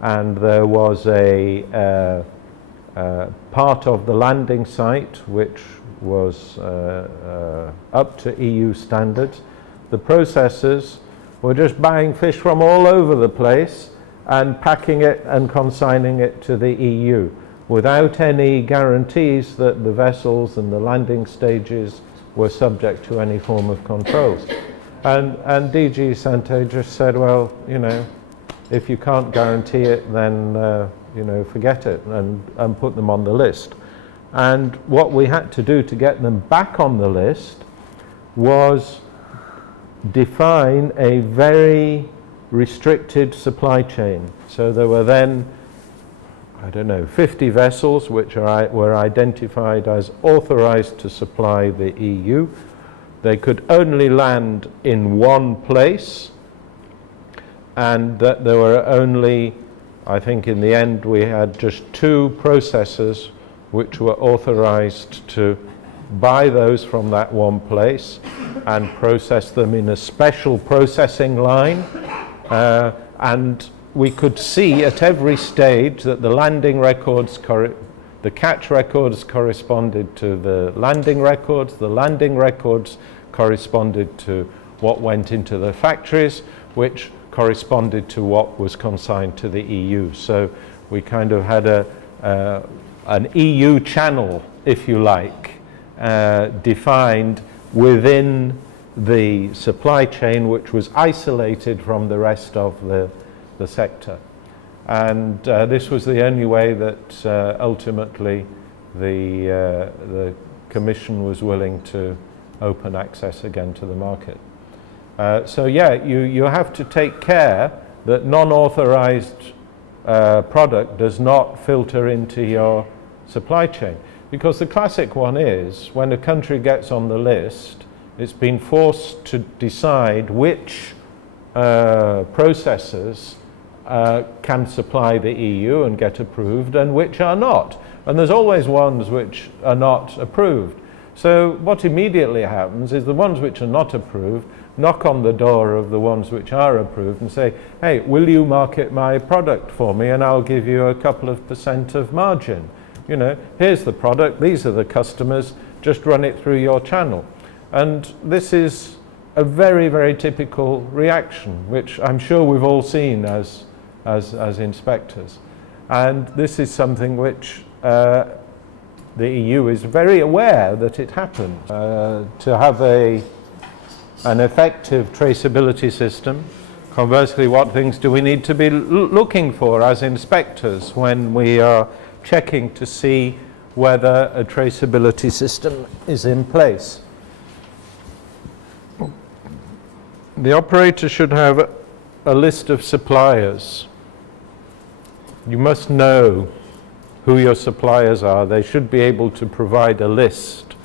and there was a part of the landing site which was up to EU standards, the processors were just buying fish from all over the place and packing it and consigning it to the EU without any guarantees that the vessels and the landing stages were subject to any form of control. And DG Sante just said, well, you know, if you can't guarantee it, then you know, forget it, and put them on the list. And what we had to do to get them back on the list was define a very restricted supply chain. So there were then, I don't know, 50 vessels which were identified as authorized to supply the EU. They could only land in one place, and that there were only, I think in the end we had just 2 processors which were authorized to buy those from that one place and process them in a special processing line. And we could see at every stage that the landing records, the catch records corresponded to the landing records corresponded to what went into the factories, which corresponded to what was consigned to the EU. So we kind of had an EU channel, if you like, defined within the supply chain, which was isolated from the rest of the sector. And this was the only way that ultimately the Commission was willing to open access again to the market. So yeah, you have to take care that non-authorized product does not filter into your supply chain. Because the classic one is, when a country gets on the list, it's been forced to decide which processors can supply the EU and get approved and which are not. And there's always ones which are not approved. So what immediately happens is the ones which are not approved knock on the door of the ones which are approved and say, hey, will you market my product for me and I'll give you a couple of % of margin. You know, here's the product, these are the customers, just run it through your channel. And this is a very, very typical reaction, which I'm sure we've all seen as inspectors. And this is something which the EU is very aware that it happens. To have an effective traceability system, conversely, what things do we need to be looking for as inspectors when we are checking to see whether a traceability system is in place? The operator should have a list of suppliers. You must know who your suppliers are. They should be able to provide a list.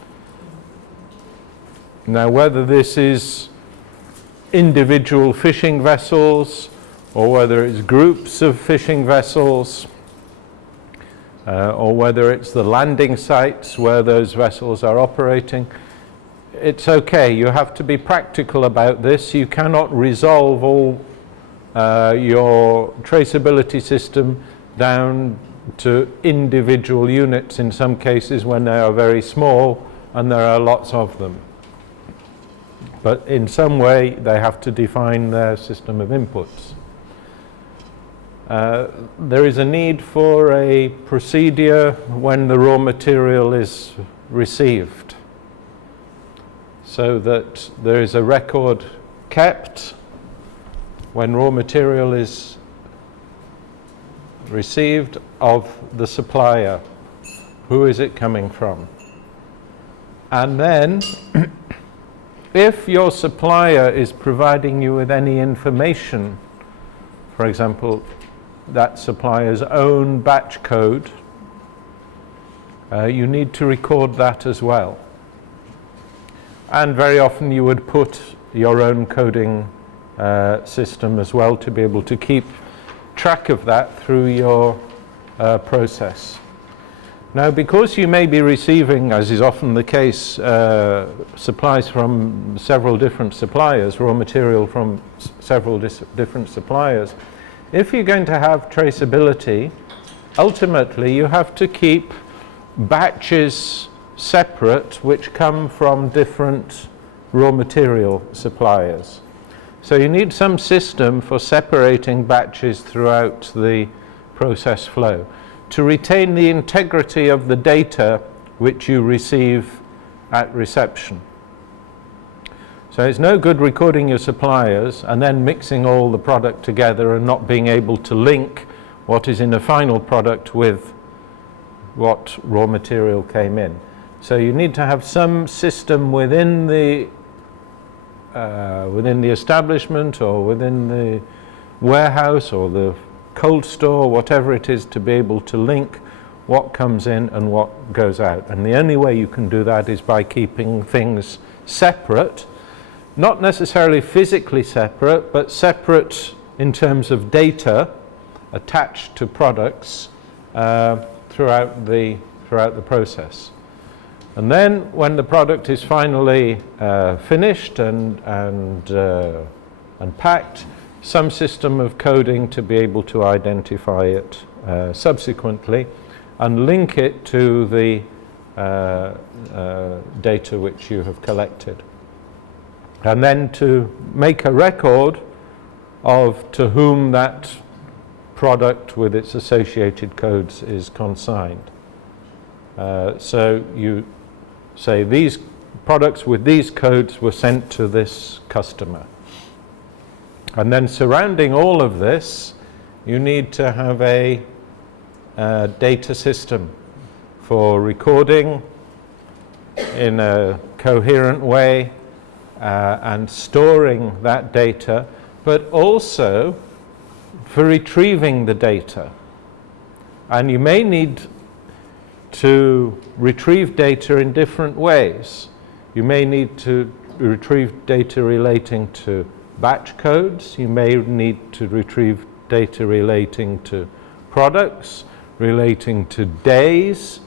Now, whether this is individual fishing vessels or whether it's groups of fishing vessels or whether it's the landing sites where those vessels are operating, it's okay. You have to be practical about this. You cannot resolve all your traceability system down to individual units in some cases when they are very small and there are lots of them. But in some way they have to define their system of inputs. There is a need for a procedure when the raw material is received, so that there is a record kept when raw material is received of the supplier. Who is it coming from? And then if your supplier is providing you with any information, for example, that supplier's own batch code, you need to record that as well. And very often you would put your own coding system as well to be able to keep track of that through your process. Now, because you may be receiving, as is often the case, supplies from several different suppliers, raw material from several different suppliers, if you're going to have traceability, ultimately you have to keep batches separate which come from different raw material suppliers. So you need some system for separating batches throughout the process flow to retain the integrity of the data which you receive at reception. So it's no good recording your suppliers and then mixing all the product together and not being able to link what is in a final product with what raw material came in. So you need to have some system within the establishment or within the warehouse or the cold store, whatever it is, to be able to link what comes in and what goes out. And the only way you can do that is by keeping things separate, not necessarily physically separate, but separate in terms of data attached to products throughout the process. And then when the product is finally finished and packed, some system of coding to be able to identify it subsequently and link it to the data which you have collected. And then to make a record of to whom that product with its associated codes is consigned. So you say these products with these codes were sent to this customer. And then surrounding all of this, you need to have a data system for recording in a coherent way and storing that data, but also for retrieving the data. And you may need to retrieve data in different ways. You may need to retrieve data relating to batch codes. You may need to retrieve data relating to products, relating to days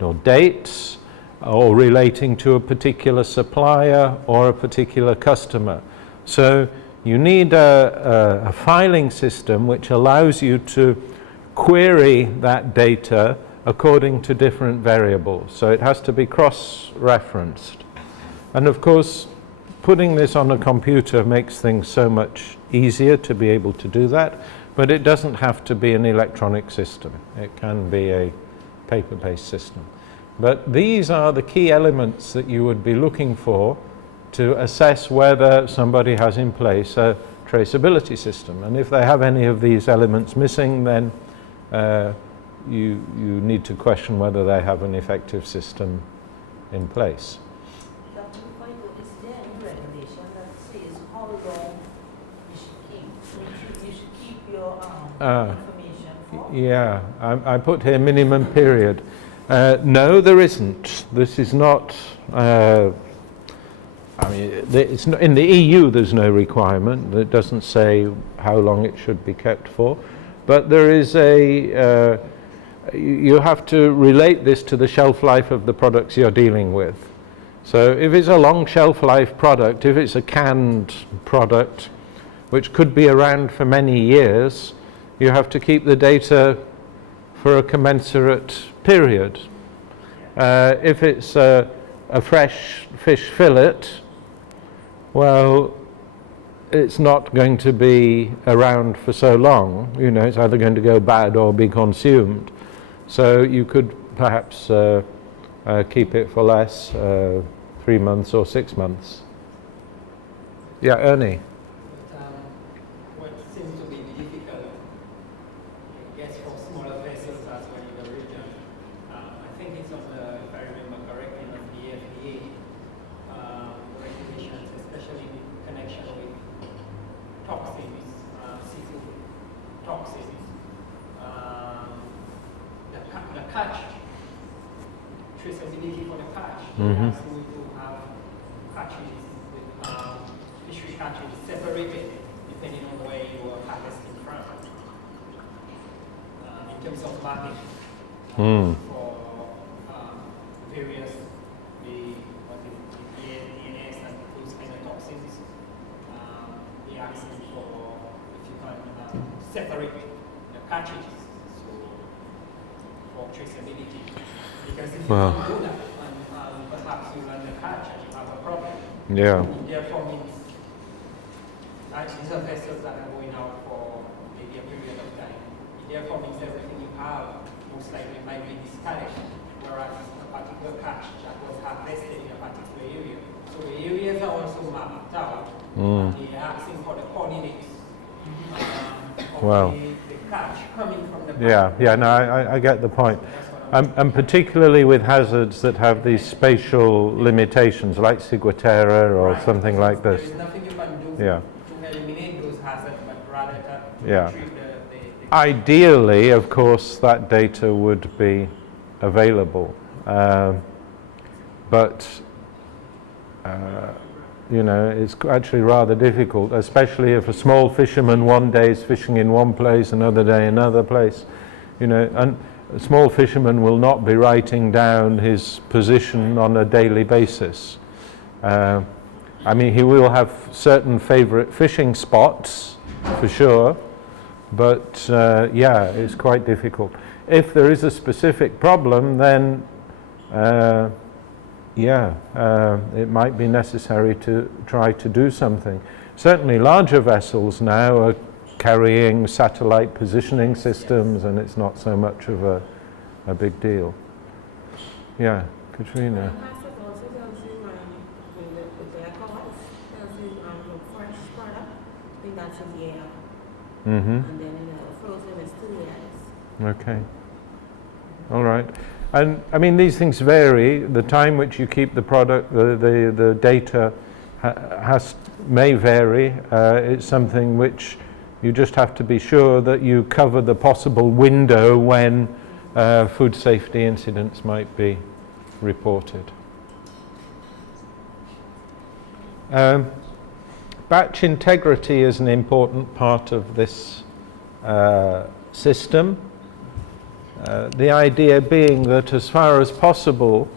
or dates, or relating to a particular supplier or a particular customer. So you need a filing system which allows you to query that data according to different variables. So it has to be cross-referenced. And of course, putting this on a computer makes things so much easier to be able to do that, but it doesn't have to be an electronic system. It can be a paper-based system. But these are the key elements that you would be looking for to assess whether somebody has in place a traceability system. And if they have any of these elements missing, then you need to question whether they have an effective system in place. Dr. Michael, is there any regulation that says how long you should keep your information for? Yeah, I put here minimum period. No, there isn't. This is not, it's not, in the EU there's no requirement. It doesn't say how long it should be kept for. But there is you have to relate this to the shelf life of the products you're dealing with. So if it's a long shelf life product, if it's a canned product, which could be around for many years, you have to keep the data for a commensurate period. If it's a fresh fish fillet, well, it's not going to be around for so long. You know, it's either going to go bad or be consumed. So you could perhaps keep it for less, 3 months or 6 months. Yeah, Ernie. What seems to be difficult, I guess, for smaller vessels as well in the region, I think it's on the, if I remember correctly, on the FDA regulations, especially in connection with toxins, seafood toxins, the catch, traceability for the catch. Mhm. They ask you to have catches with fishery catches separated depending on where you are harvesting from. In terms of marking for various the DNS and those kind of toxins, they ask you for if you can separate the cartridges so for traceability. Because if you don't do that, and perhaps you run the catch and you have a problem. Yeah. It therefore means these are vessels that are going out for maybe a period of time. It therefore means everything you have most likely might be discarded, whereas a particular catch that was harvested in a particular area. So the areas are also mapped out, and they're asking for the coordinates of the catch coming from the Yeah, no, I get the point. And particularly with hazards that have these spatial limitations, like ciguatera or something like this. There is nothing you can do Yeah. to eliminate those hazards, but rather to Yeah. retrieve the Ideally, of course, that data would be available. But, you know, it's actually rather difficult, especially if a small fisherman one day is fishing in one place, another day another place. You know, and a small fisherman will not be writing down his position on a daily basis. I mean, he will have certain favorite fishing spots, for sure, but yeah, it's quite difficult. If there is a specific problem, then it might be necessary to try to do something. Certainly larger vessels now are carrying satellite positioning systems, and it's not so much of a big deal. Yeah, Katrina. Mm-hmm. And then frozen is 2 years. Okay. All right. And I mean, these things vary. The time which you keep the product, the data may vary. It's something which you just have to be sure that you cover the possible window when food safety incidents might be reported. Batch integrity is an important part of this system. The idea being that as far as possible,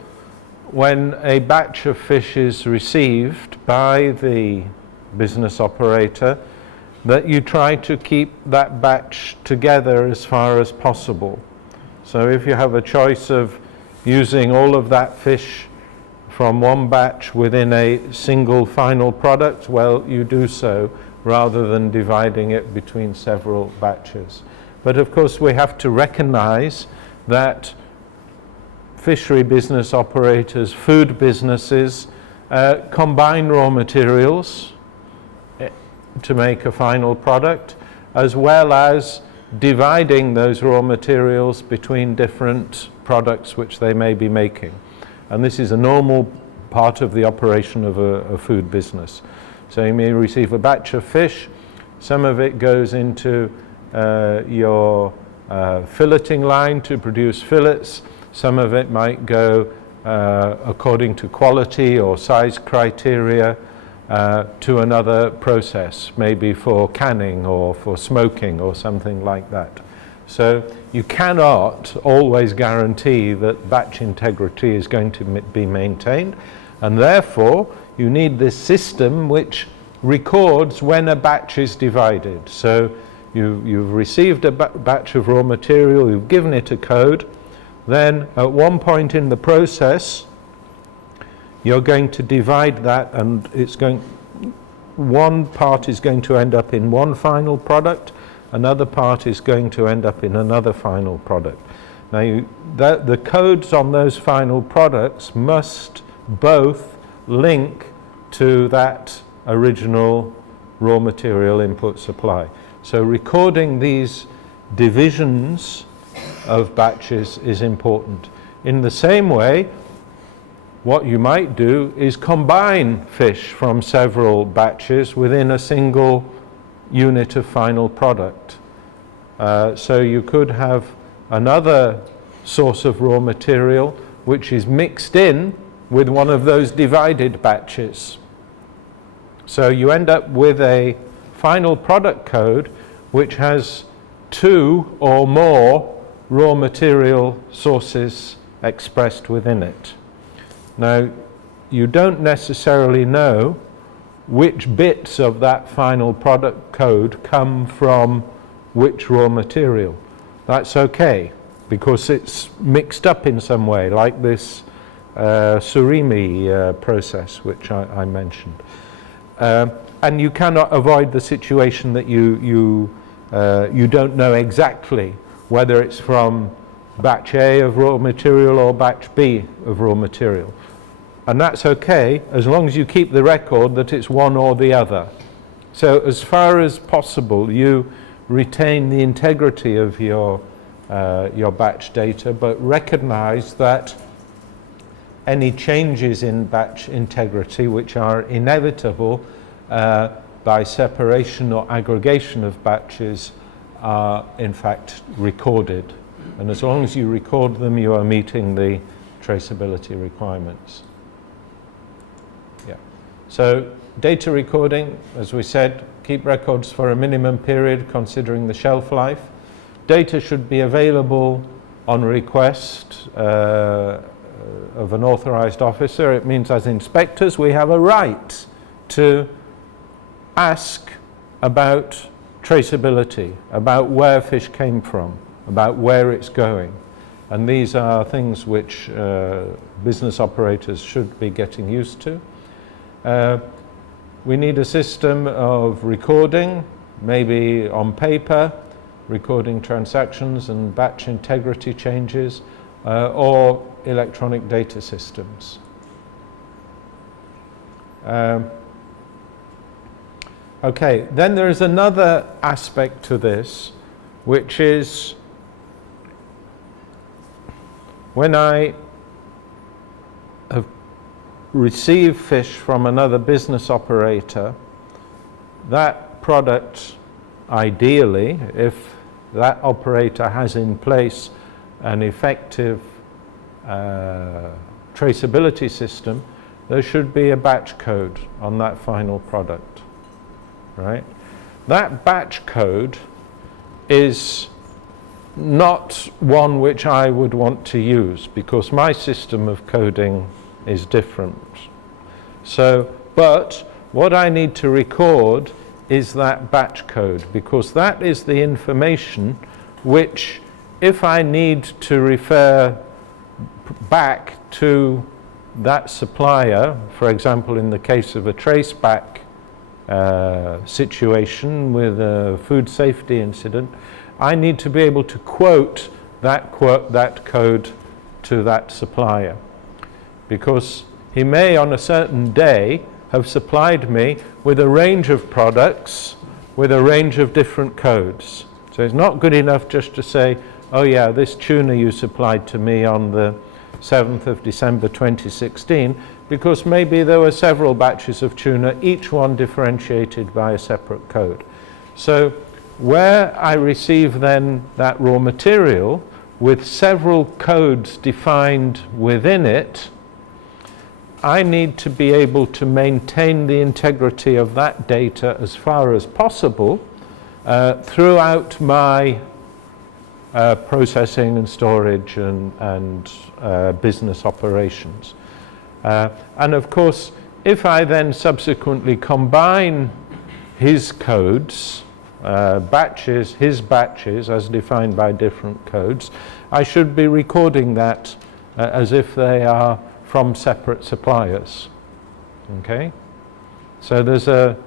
when a batch of fish is received by the business operator, that you try to keep that batch together as far as possible. So if you have a choice of using all of that fish from one batch within a single final product, well, you do so rather than dividing it between several batches. But of course, we have to recognize that fishery business operators, food businesses, combine raw materials to make a final product, as well as dividing those raw materials between different products which they may be making. And this is a normal part of the operation of a food business. So you may receive a batch of fish, some of it goes into your filleting line to produce fillets, some of it might go according to quality or size criteria to another process, maybe for canning or for smoking or something like that. So you cannot always guarantee that batch integrity is going to be maintained, and therefore you need this system which records when a batch is divided. So You've received a batch of raw material, you've given it a code, then at one point in the process, you're going to divide that, and one part is going to end up in one final product, another part is going to end up in another final product. Now, the codes on those final products must both link to that original raw material input supply. So recording these divisions of batches is important. In the same way, what you might do is combine fish from several batches within a single unit of final product. So you could have another source of raw material which is mixed in with one of those divided batches. So you end up with a final product code which has 2 or more raw material sources expressed within it. Now, you don't necessarily know which bits of that final product code come from which raw material. That's okay, because it's mixed up in some way, like this surimi process which I mentioned. And you cannot avoid the situation that you don't know exactly whether it's from batch A of raw material or batch B of raw material. And that's okay as long as you keep the record that it's one or the other. So as far as possible, you retain the integrity of your batch data, but recognize that any changes in batch integrity, which are inevitable by separation or aggregation of batches, are in fact recorded. And as long as you record them, you are meeting the traceability requirements. Yeah. So data recording, as we said, keep records for a minimum period considering the shelf life. Data should be available on request of an authorized officer. It means as inspectors we have a right to ask about traceability, about where fish came from, about where it's going. And these are things which business operators should be getting used to. We need a system of recording, maybe on paper, recording transactions and batch integrity changes, or electronic data systems. Okay, then there is another aspect to this, which is when I have received fish from another business operator, that product, ideally, if that operator has in place an effective traceability system, there should be a batch code on that final product, right? That batch code is not one which I would want to use because my system of coding is different. So, but what I need to record is that batch code, because that is the information which, if I need to refer back to that supplier, for example in the case of a traceback situation with a food safety incident, I need to be able to quote that code to that supplier, because he may on a certain day have supplied me with a range of products with a range of different codes. So it's not good enough just to say, oh yeah, this tuna you supplied to me on the 7th of December 2016, because maybe there were several batches of tuna, each one differentiated by a separate code. So where I receive then that raw material with several codes defined within it, I need to be able to maintain the integrity of that data as far as possible throughout my processing and storage and business operations. And of course, if I then subsequently combine his codes batches, his batches, as defined by different codes, I should be recording that as if they are from separate suppliers. Okay? So there's a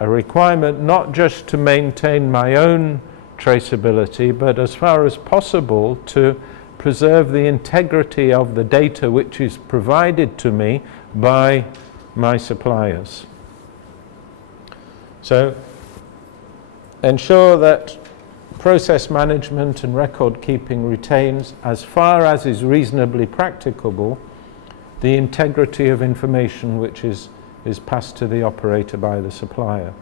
requirement not just to maintain my own traceability, but as far as possible to preserve the integrity of the data which is provided to me by my suppliers. So ensure that process management and record keeping retains, as far as is reasonably practicable, the integrity of information which is passed to the operator by the supplier.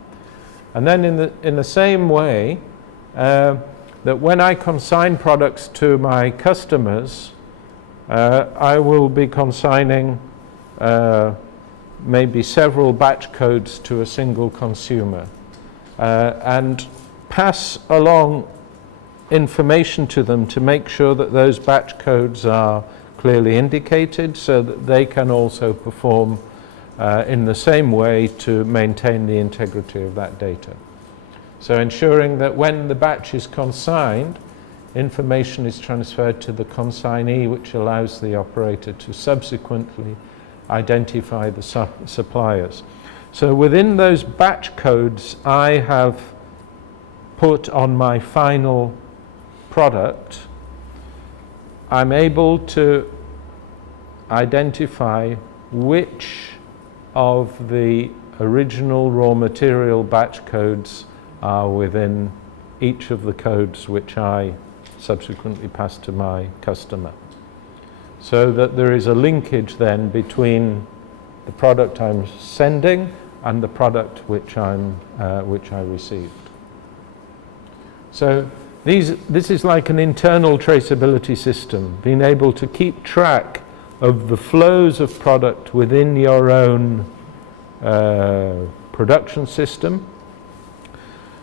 And then in the same way, that when I consign products to my customers, I will be consigning maybe several batch codes to a single consumer, and pass along information to them to make sure that those batch codes are clearly indicated so that they can also perform in the same way to maintain the integrity of that data. So ensuring that when the batch is consigned, information is transferred to the consignee, which allows the operator to subsequently identify the suppliers. So within those batch codes, I have put on my final product, I'm able to identify which of the original raw material batch codes are within each of the codes which I subsequently pass to my customer. So that there is a linkage then between the product I'm sending and the product which I received. So this is like an internal traceability system, being able to keep track of the flows of product within your own production system,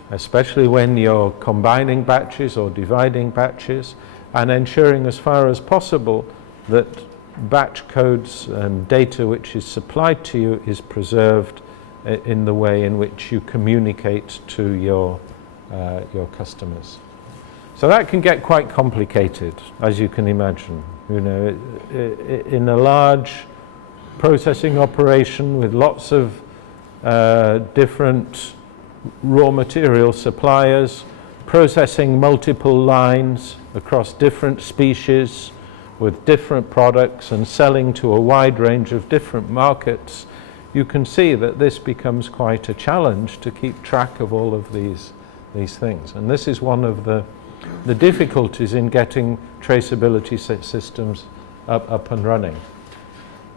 especially when you're combining batches or dividing batches, and ensuring as far as possible that batch codes and data which is supplied to you is preserved in the way in which you communicate to your customers. So that can get quite complicated, as you can imagine. You know, in a large processing operation with lots of different raw material suppliers, processing multiple lines across different species with different products and selling to a wide range of different markets, you can see that this becomes quite a challenge to keep track of all of these things. And this is one of the difficulties in getting traceability systems up and running.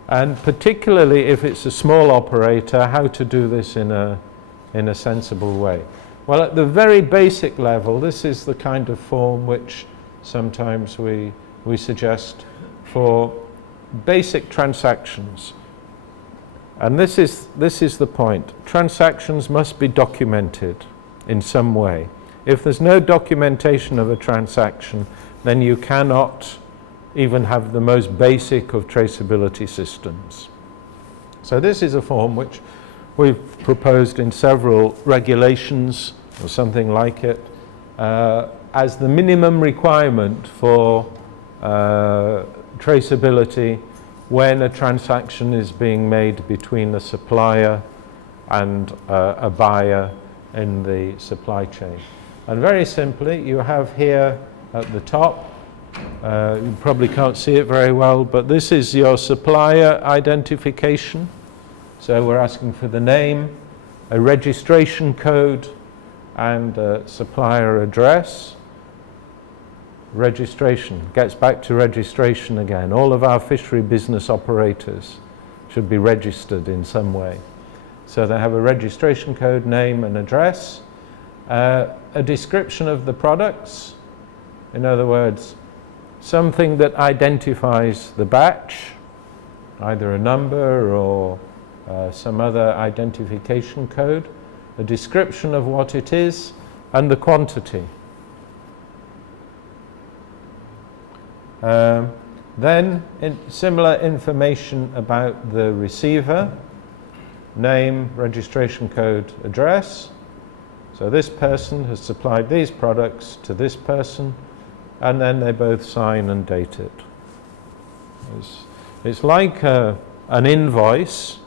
And particularly if it's a small operator, how to do this in a sensible way. Well, at the very basic level, this is the kind of form which sometimes we suggest for basic transactions. And this is the point. Transactions must be documented in some way. If there's no documentation of a transaction, then you cannot even have the most basic of traceability systems. So this is a form which we've proposed in several regulations or something like it as the minimum requirement for traceability when a transaction is being made between a supplier and a buyer in the supply chain. And very simply, you have here at the top, you probably can't see it very well, but this is your supplier identification. So we're asking for the name, a registration code, and a supplier address. Registration gets back to registration again. All of our fishery business operators should be registered in some way. So they have a registration code, name, and address. A description of the products, in other words, something that identifies the batch, either a number or some other identification code, a description of what it is, and the quantity. Then similar information about the receiver, name, registration code, address, So this person has supplied these products to this person, and then they both sign and date it. It's like an invoice,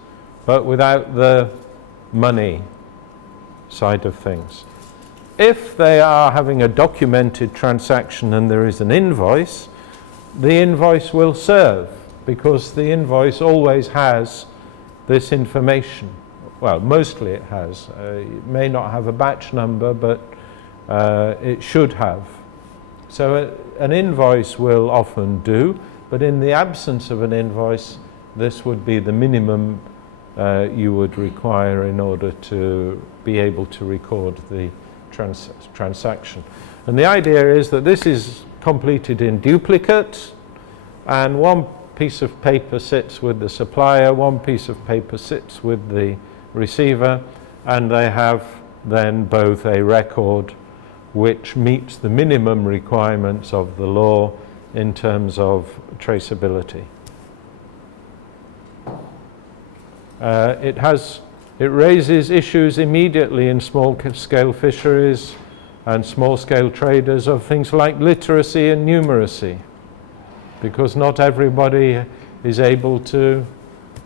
but without the money side of things. If they are having a documented transaction and there is an invoice, the invoice will serve, because the invoice always has this information. Well, mostly it has. It may not have a batch number, but it should have. So an invoice will often do, but in the absence of an invoice, this would be the minimum you would require in order to be able to record the transaction. And the idea is that this is completed in duplicate, and one piece of paper sits with the supplier, one piece of paper sits with the receiver, and they have then both a record which meets the minimum requirements of the law in terms of traceability. It raises issues immediately in small-scale fisheries and small-scale traders of things like literacy and numeracy, because not everybody is able to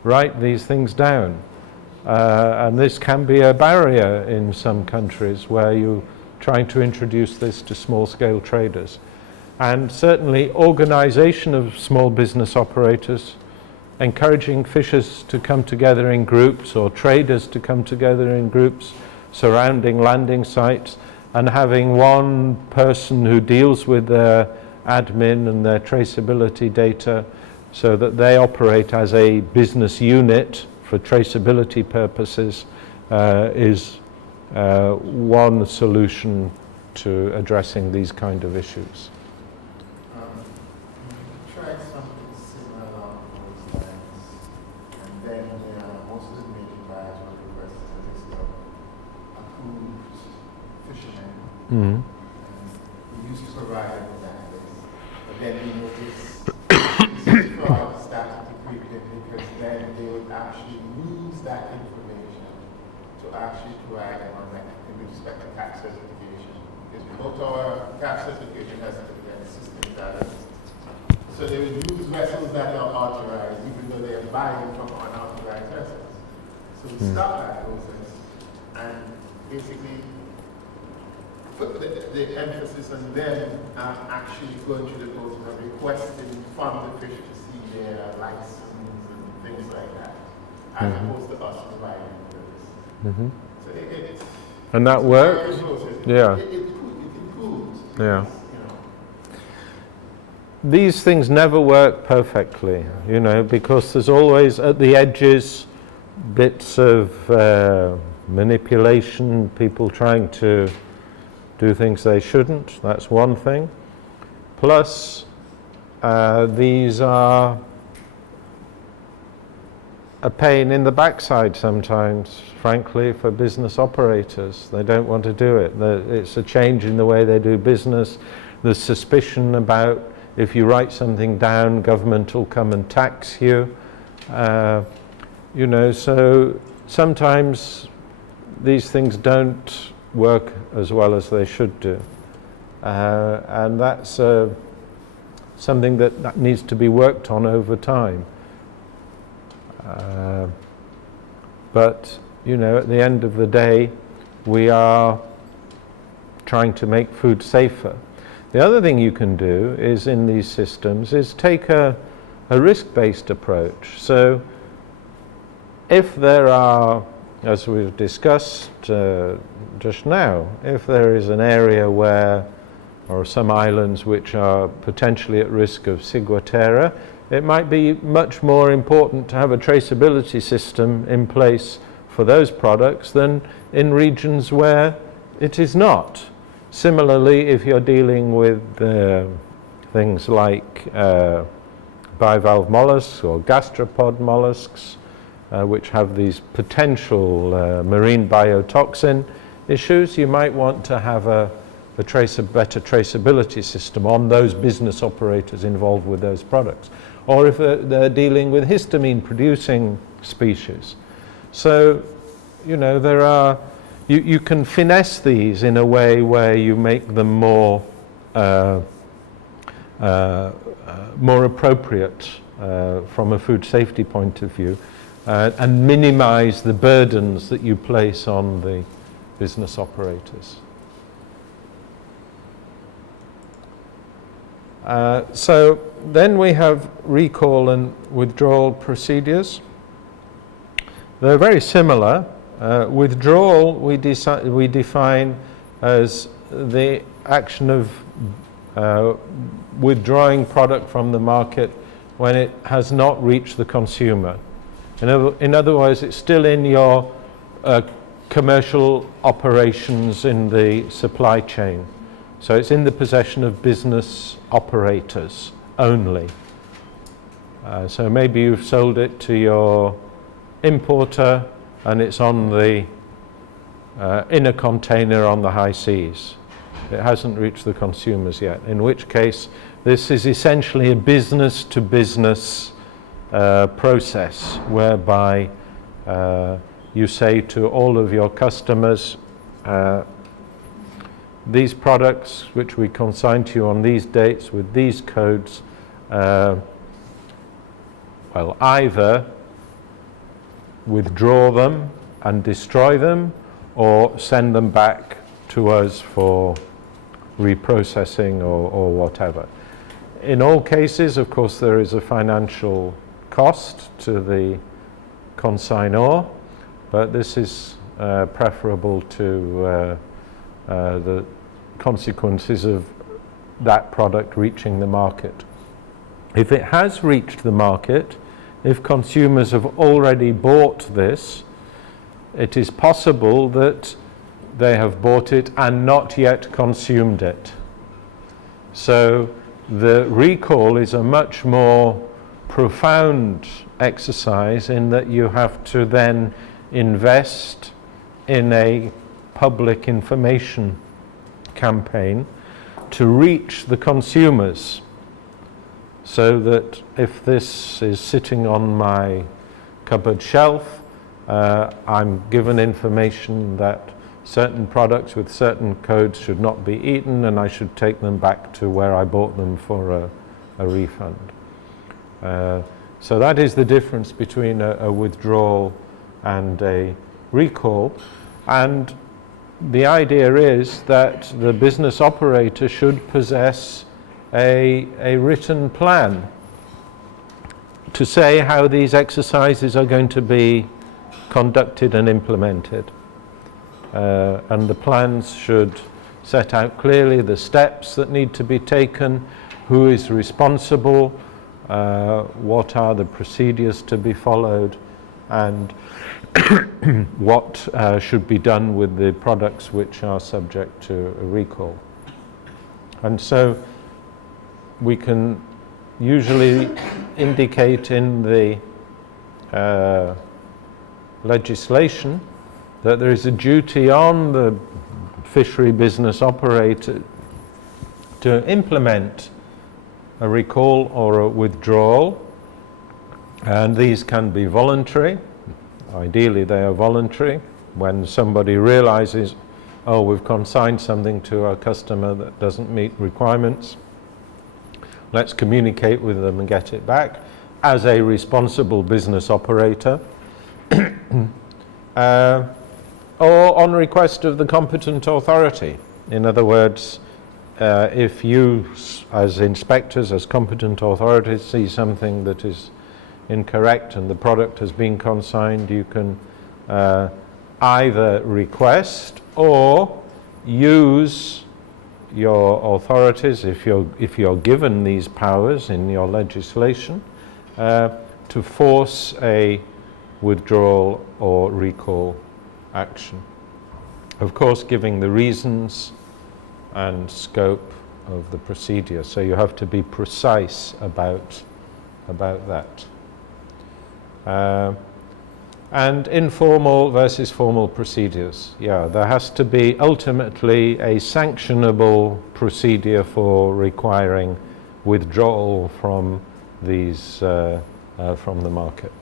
write these things down. And this can be a barrier in some countries where you're trying to introduce this to small-scale traders. And certainly organisation of small business operators, encouraging fishers to come together in groups or traders to come together in groups surrounding landing sites, and having one person who deals with their admin and their traceability data so that they operate as a business unit for traceability purposes is one solution to addressing these kind of issues. Tried something similar along those lines, and then most of the major buyers were requested a list of approved fishermen. Mm-hmm. We used to provide them with that list, but then we noticed this fraud started to creep in, because then they would actually use that information to actually provide them on that with respect to tax certification. Because both our tax certification has to be a system data. So they would use vessels that are authorized, even though they are buying from unauthorized vessels. So we stopped that process and basically put the emphasis on them actually going through the process of requesting from the fish to see their license and things like that, as opposed to us providing those. Mm-hmm. So it's And that works? Yeah. It improves. Yeah. These things never work perfectly, you know, because there's always at the edges bits of manipulation, people trying to do things they shouldn't. That's one thing. Plus, these are a pain in the backside sometimes, frankly, for business operators. They don't want to do it. It's a change in the way they do business. There's suspicion about if you write something down, government will come and tax you. You know, so sometimes these things don't work as well as they should do. And that's something that needs to be worked on over time. But, you know, at the end of the day, we are trying to make food safer. The other thing you can do is in these systems is take a risk-based approach. So if there are, as we've discussed just now, if there is an area where, or some islands which are potentially at risk of ciguatera, it might be much more important to have a traceability system in place for those products than in regions where it is not. Similarly, if you're dealing with things like bivalve mollusks or gastropod mollusks, which have these potential marine biotoxin issues, you might want to have a better traceability system on those business operators involved with those products. Or if they're dealing with histamine-producing species. So, you know, you can finesse these in a way where you make them more appropriate from a food safety point of view, and minimize the burdens that you place on the business operators. So then we have recall and withdrawal procedures. They're very similar. Withdrawal we define as the action of withdrawing product from the market when it has not reached the consumer. In other words, it's still in your commercial operations in the supply chain. So it's in the possession of business operators only. So maybe you've sold it to your importer and it's on the in a container on the high seas. It hasn't reached the consumers yet, in which case this is essentially a business to business process whereby you say to all of your customers, these products which we consign to you on these dates with these codes, well, either withdraw them and destroy them or send them back to us for reprocessing or whatever. In all cases, of course, there is a financial cost to the consignor, but this is preferable to the consequences of that product reaching the market. If it has reached the market, if consumers have already bought this, it is possible that they have bought it and not yet consumed it. So the recall is a much more profound exercise in that you have to then invest in a public information campaign to reach the consumers, so that if this is sitting on my cupboard shelf, I'm given information that certain products with certain codes should not be eaten and I should take them back to where I bought them for a refund. So that is the difference between a withdrawal and a recall. And the idea is that the business operator should possess a written plan to say how these exercises are going to be conducted and implemented. And the plans should set out clearly the steps that need to be taken, who is responsible, what are the procedures to be followed, and what should be done with the products which are subject to a recall. And so we can usually indicate in the legislation that there is a duty on the fishery business operator to implement a recall or a withdrawal, and these can be voluntary. Ideally they are voluntary. When somebody realizes, oh, we've consigned something to our customer that doesn't meet requirements, let's communicate with them and get it back as a responsible business operator. Or on request of the competent authority. In other words, if you as inspectors, as competent authorities, see something that is incorrect and the product has been consigned, you can either request or use your authorities, if you're given these powers in your legislation, to force a withdrawal or recall action. Of course, giving the reasons and scope of the procedure. So you have to be precise about that. And informal versus formal procedures. Yeah, there has to be ultimately a sanctionable procedure for requiring withdrawal from these from the market.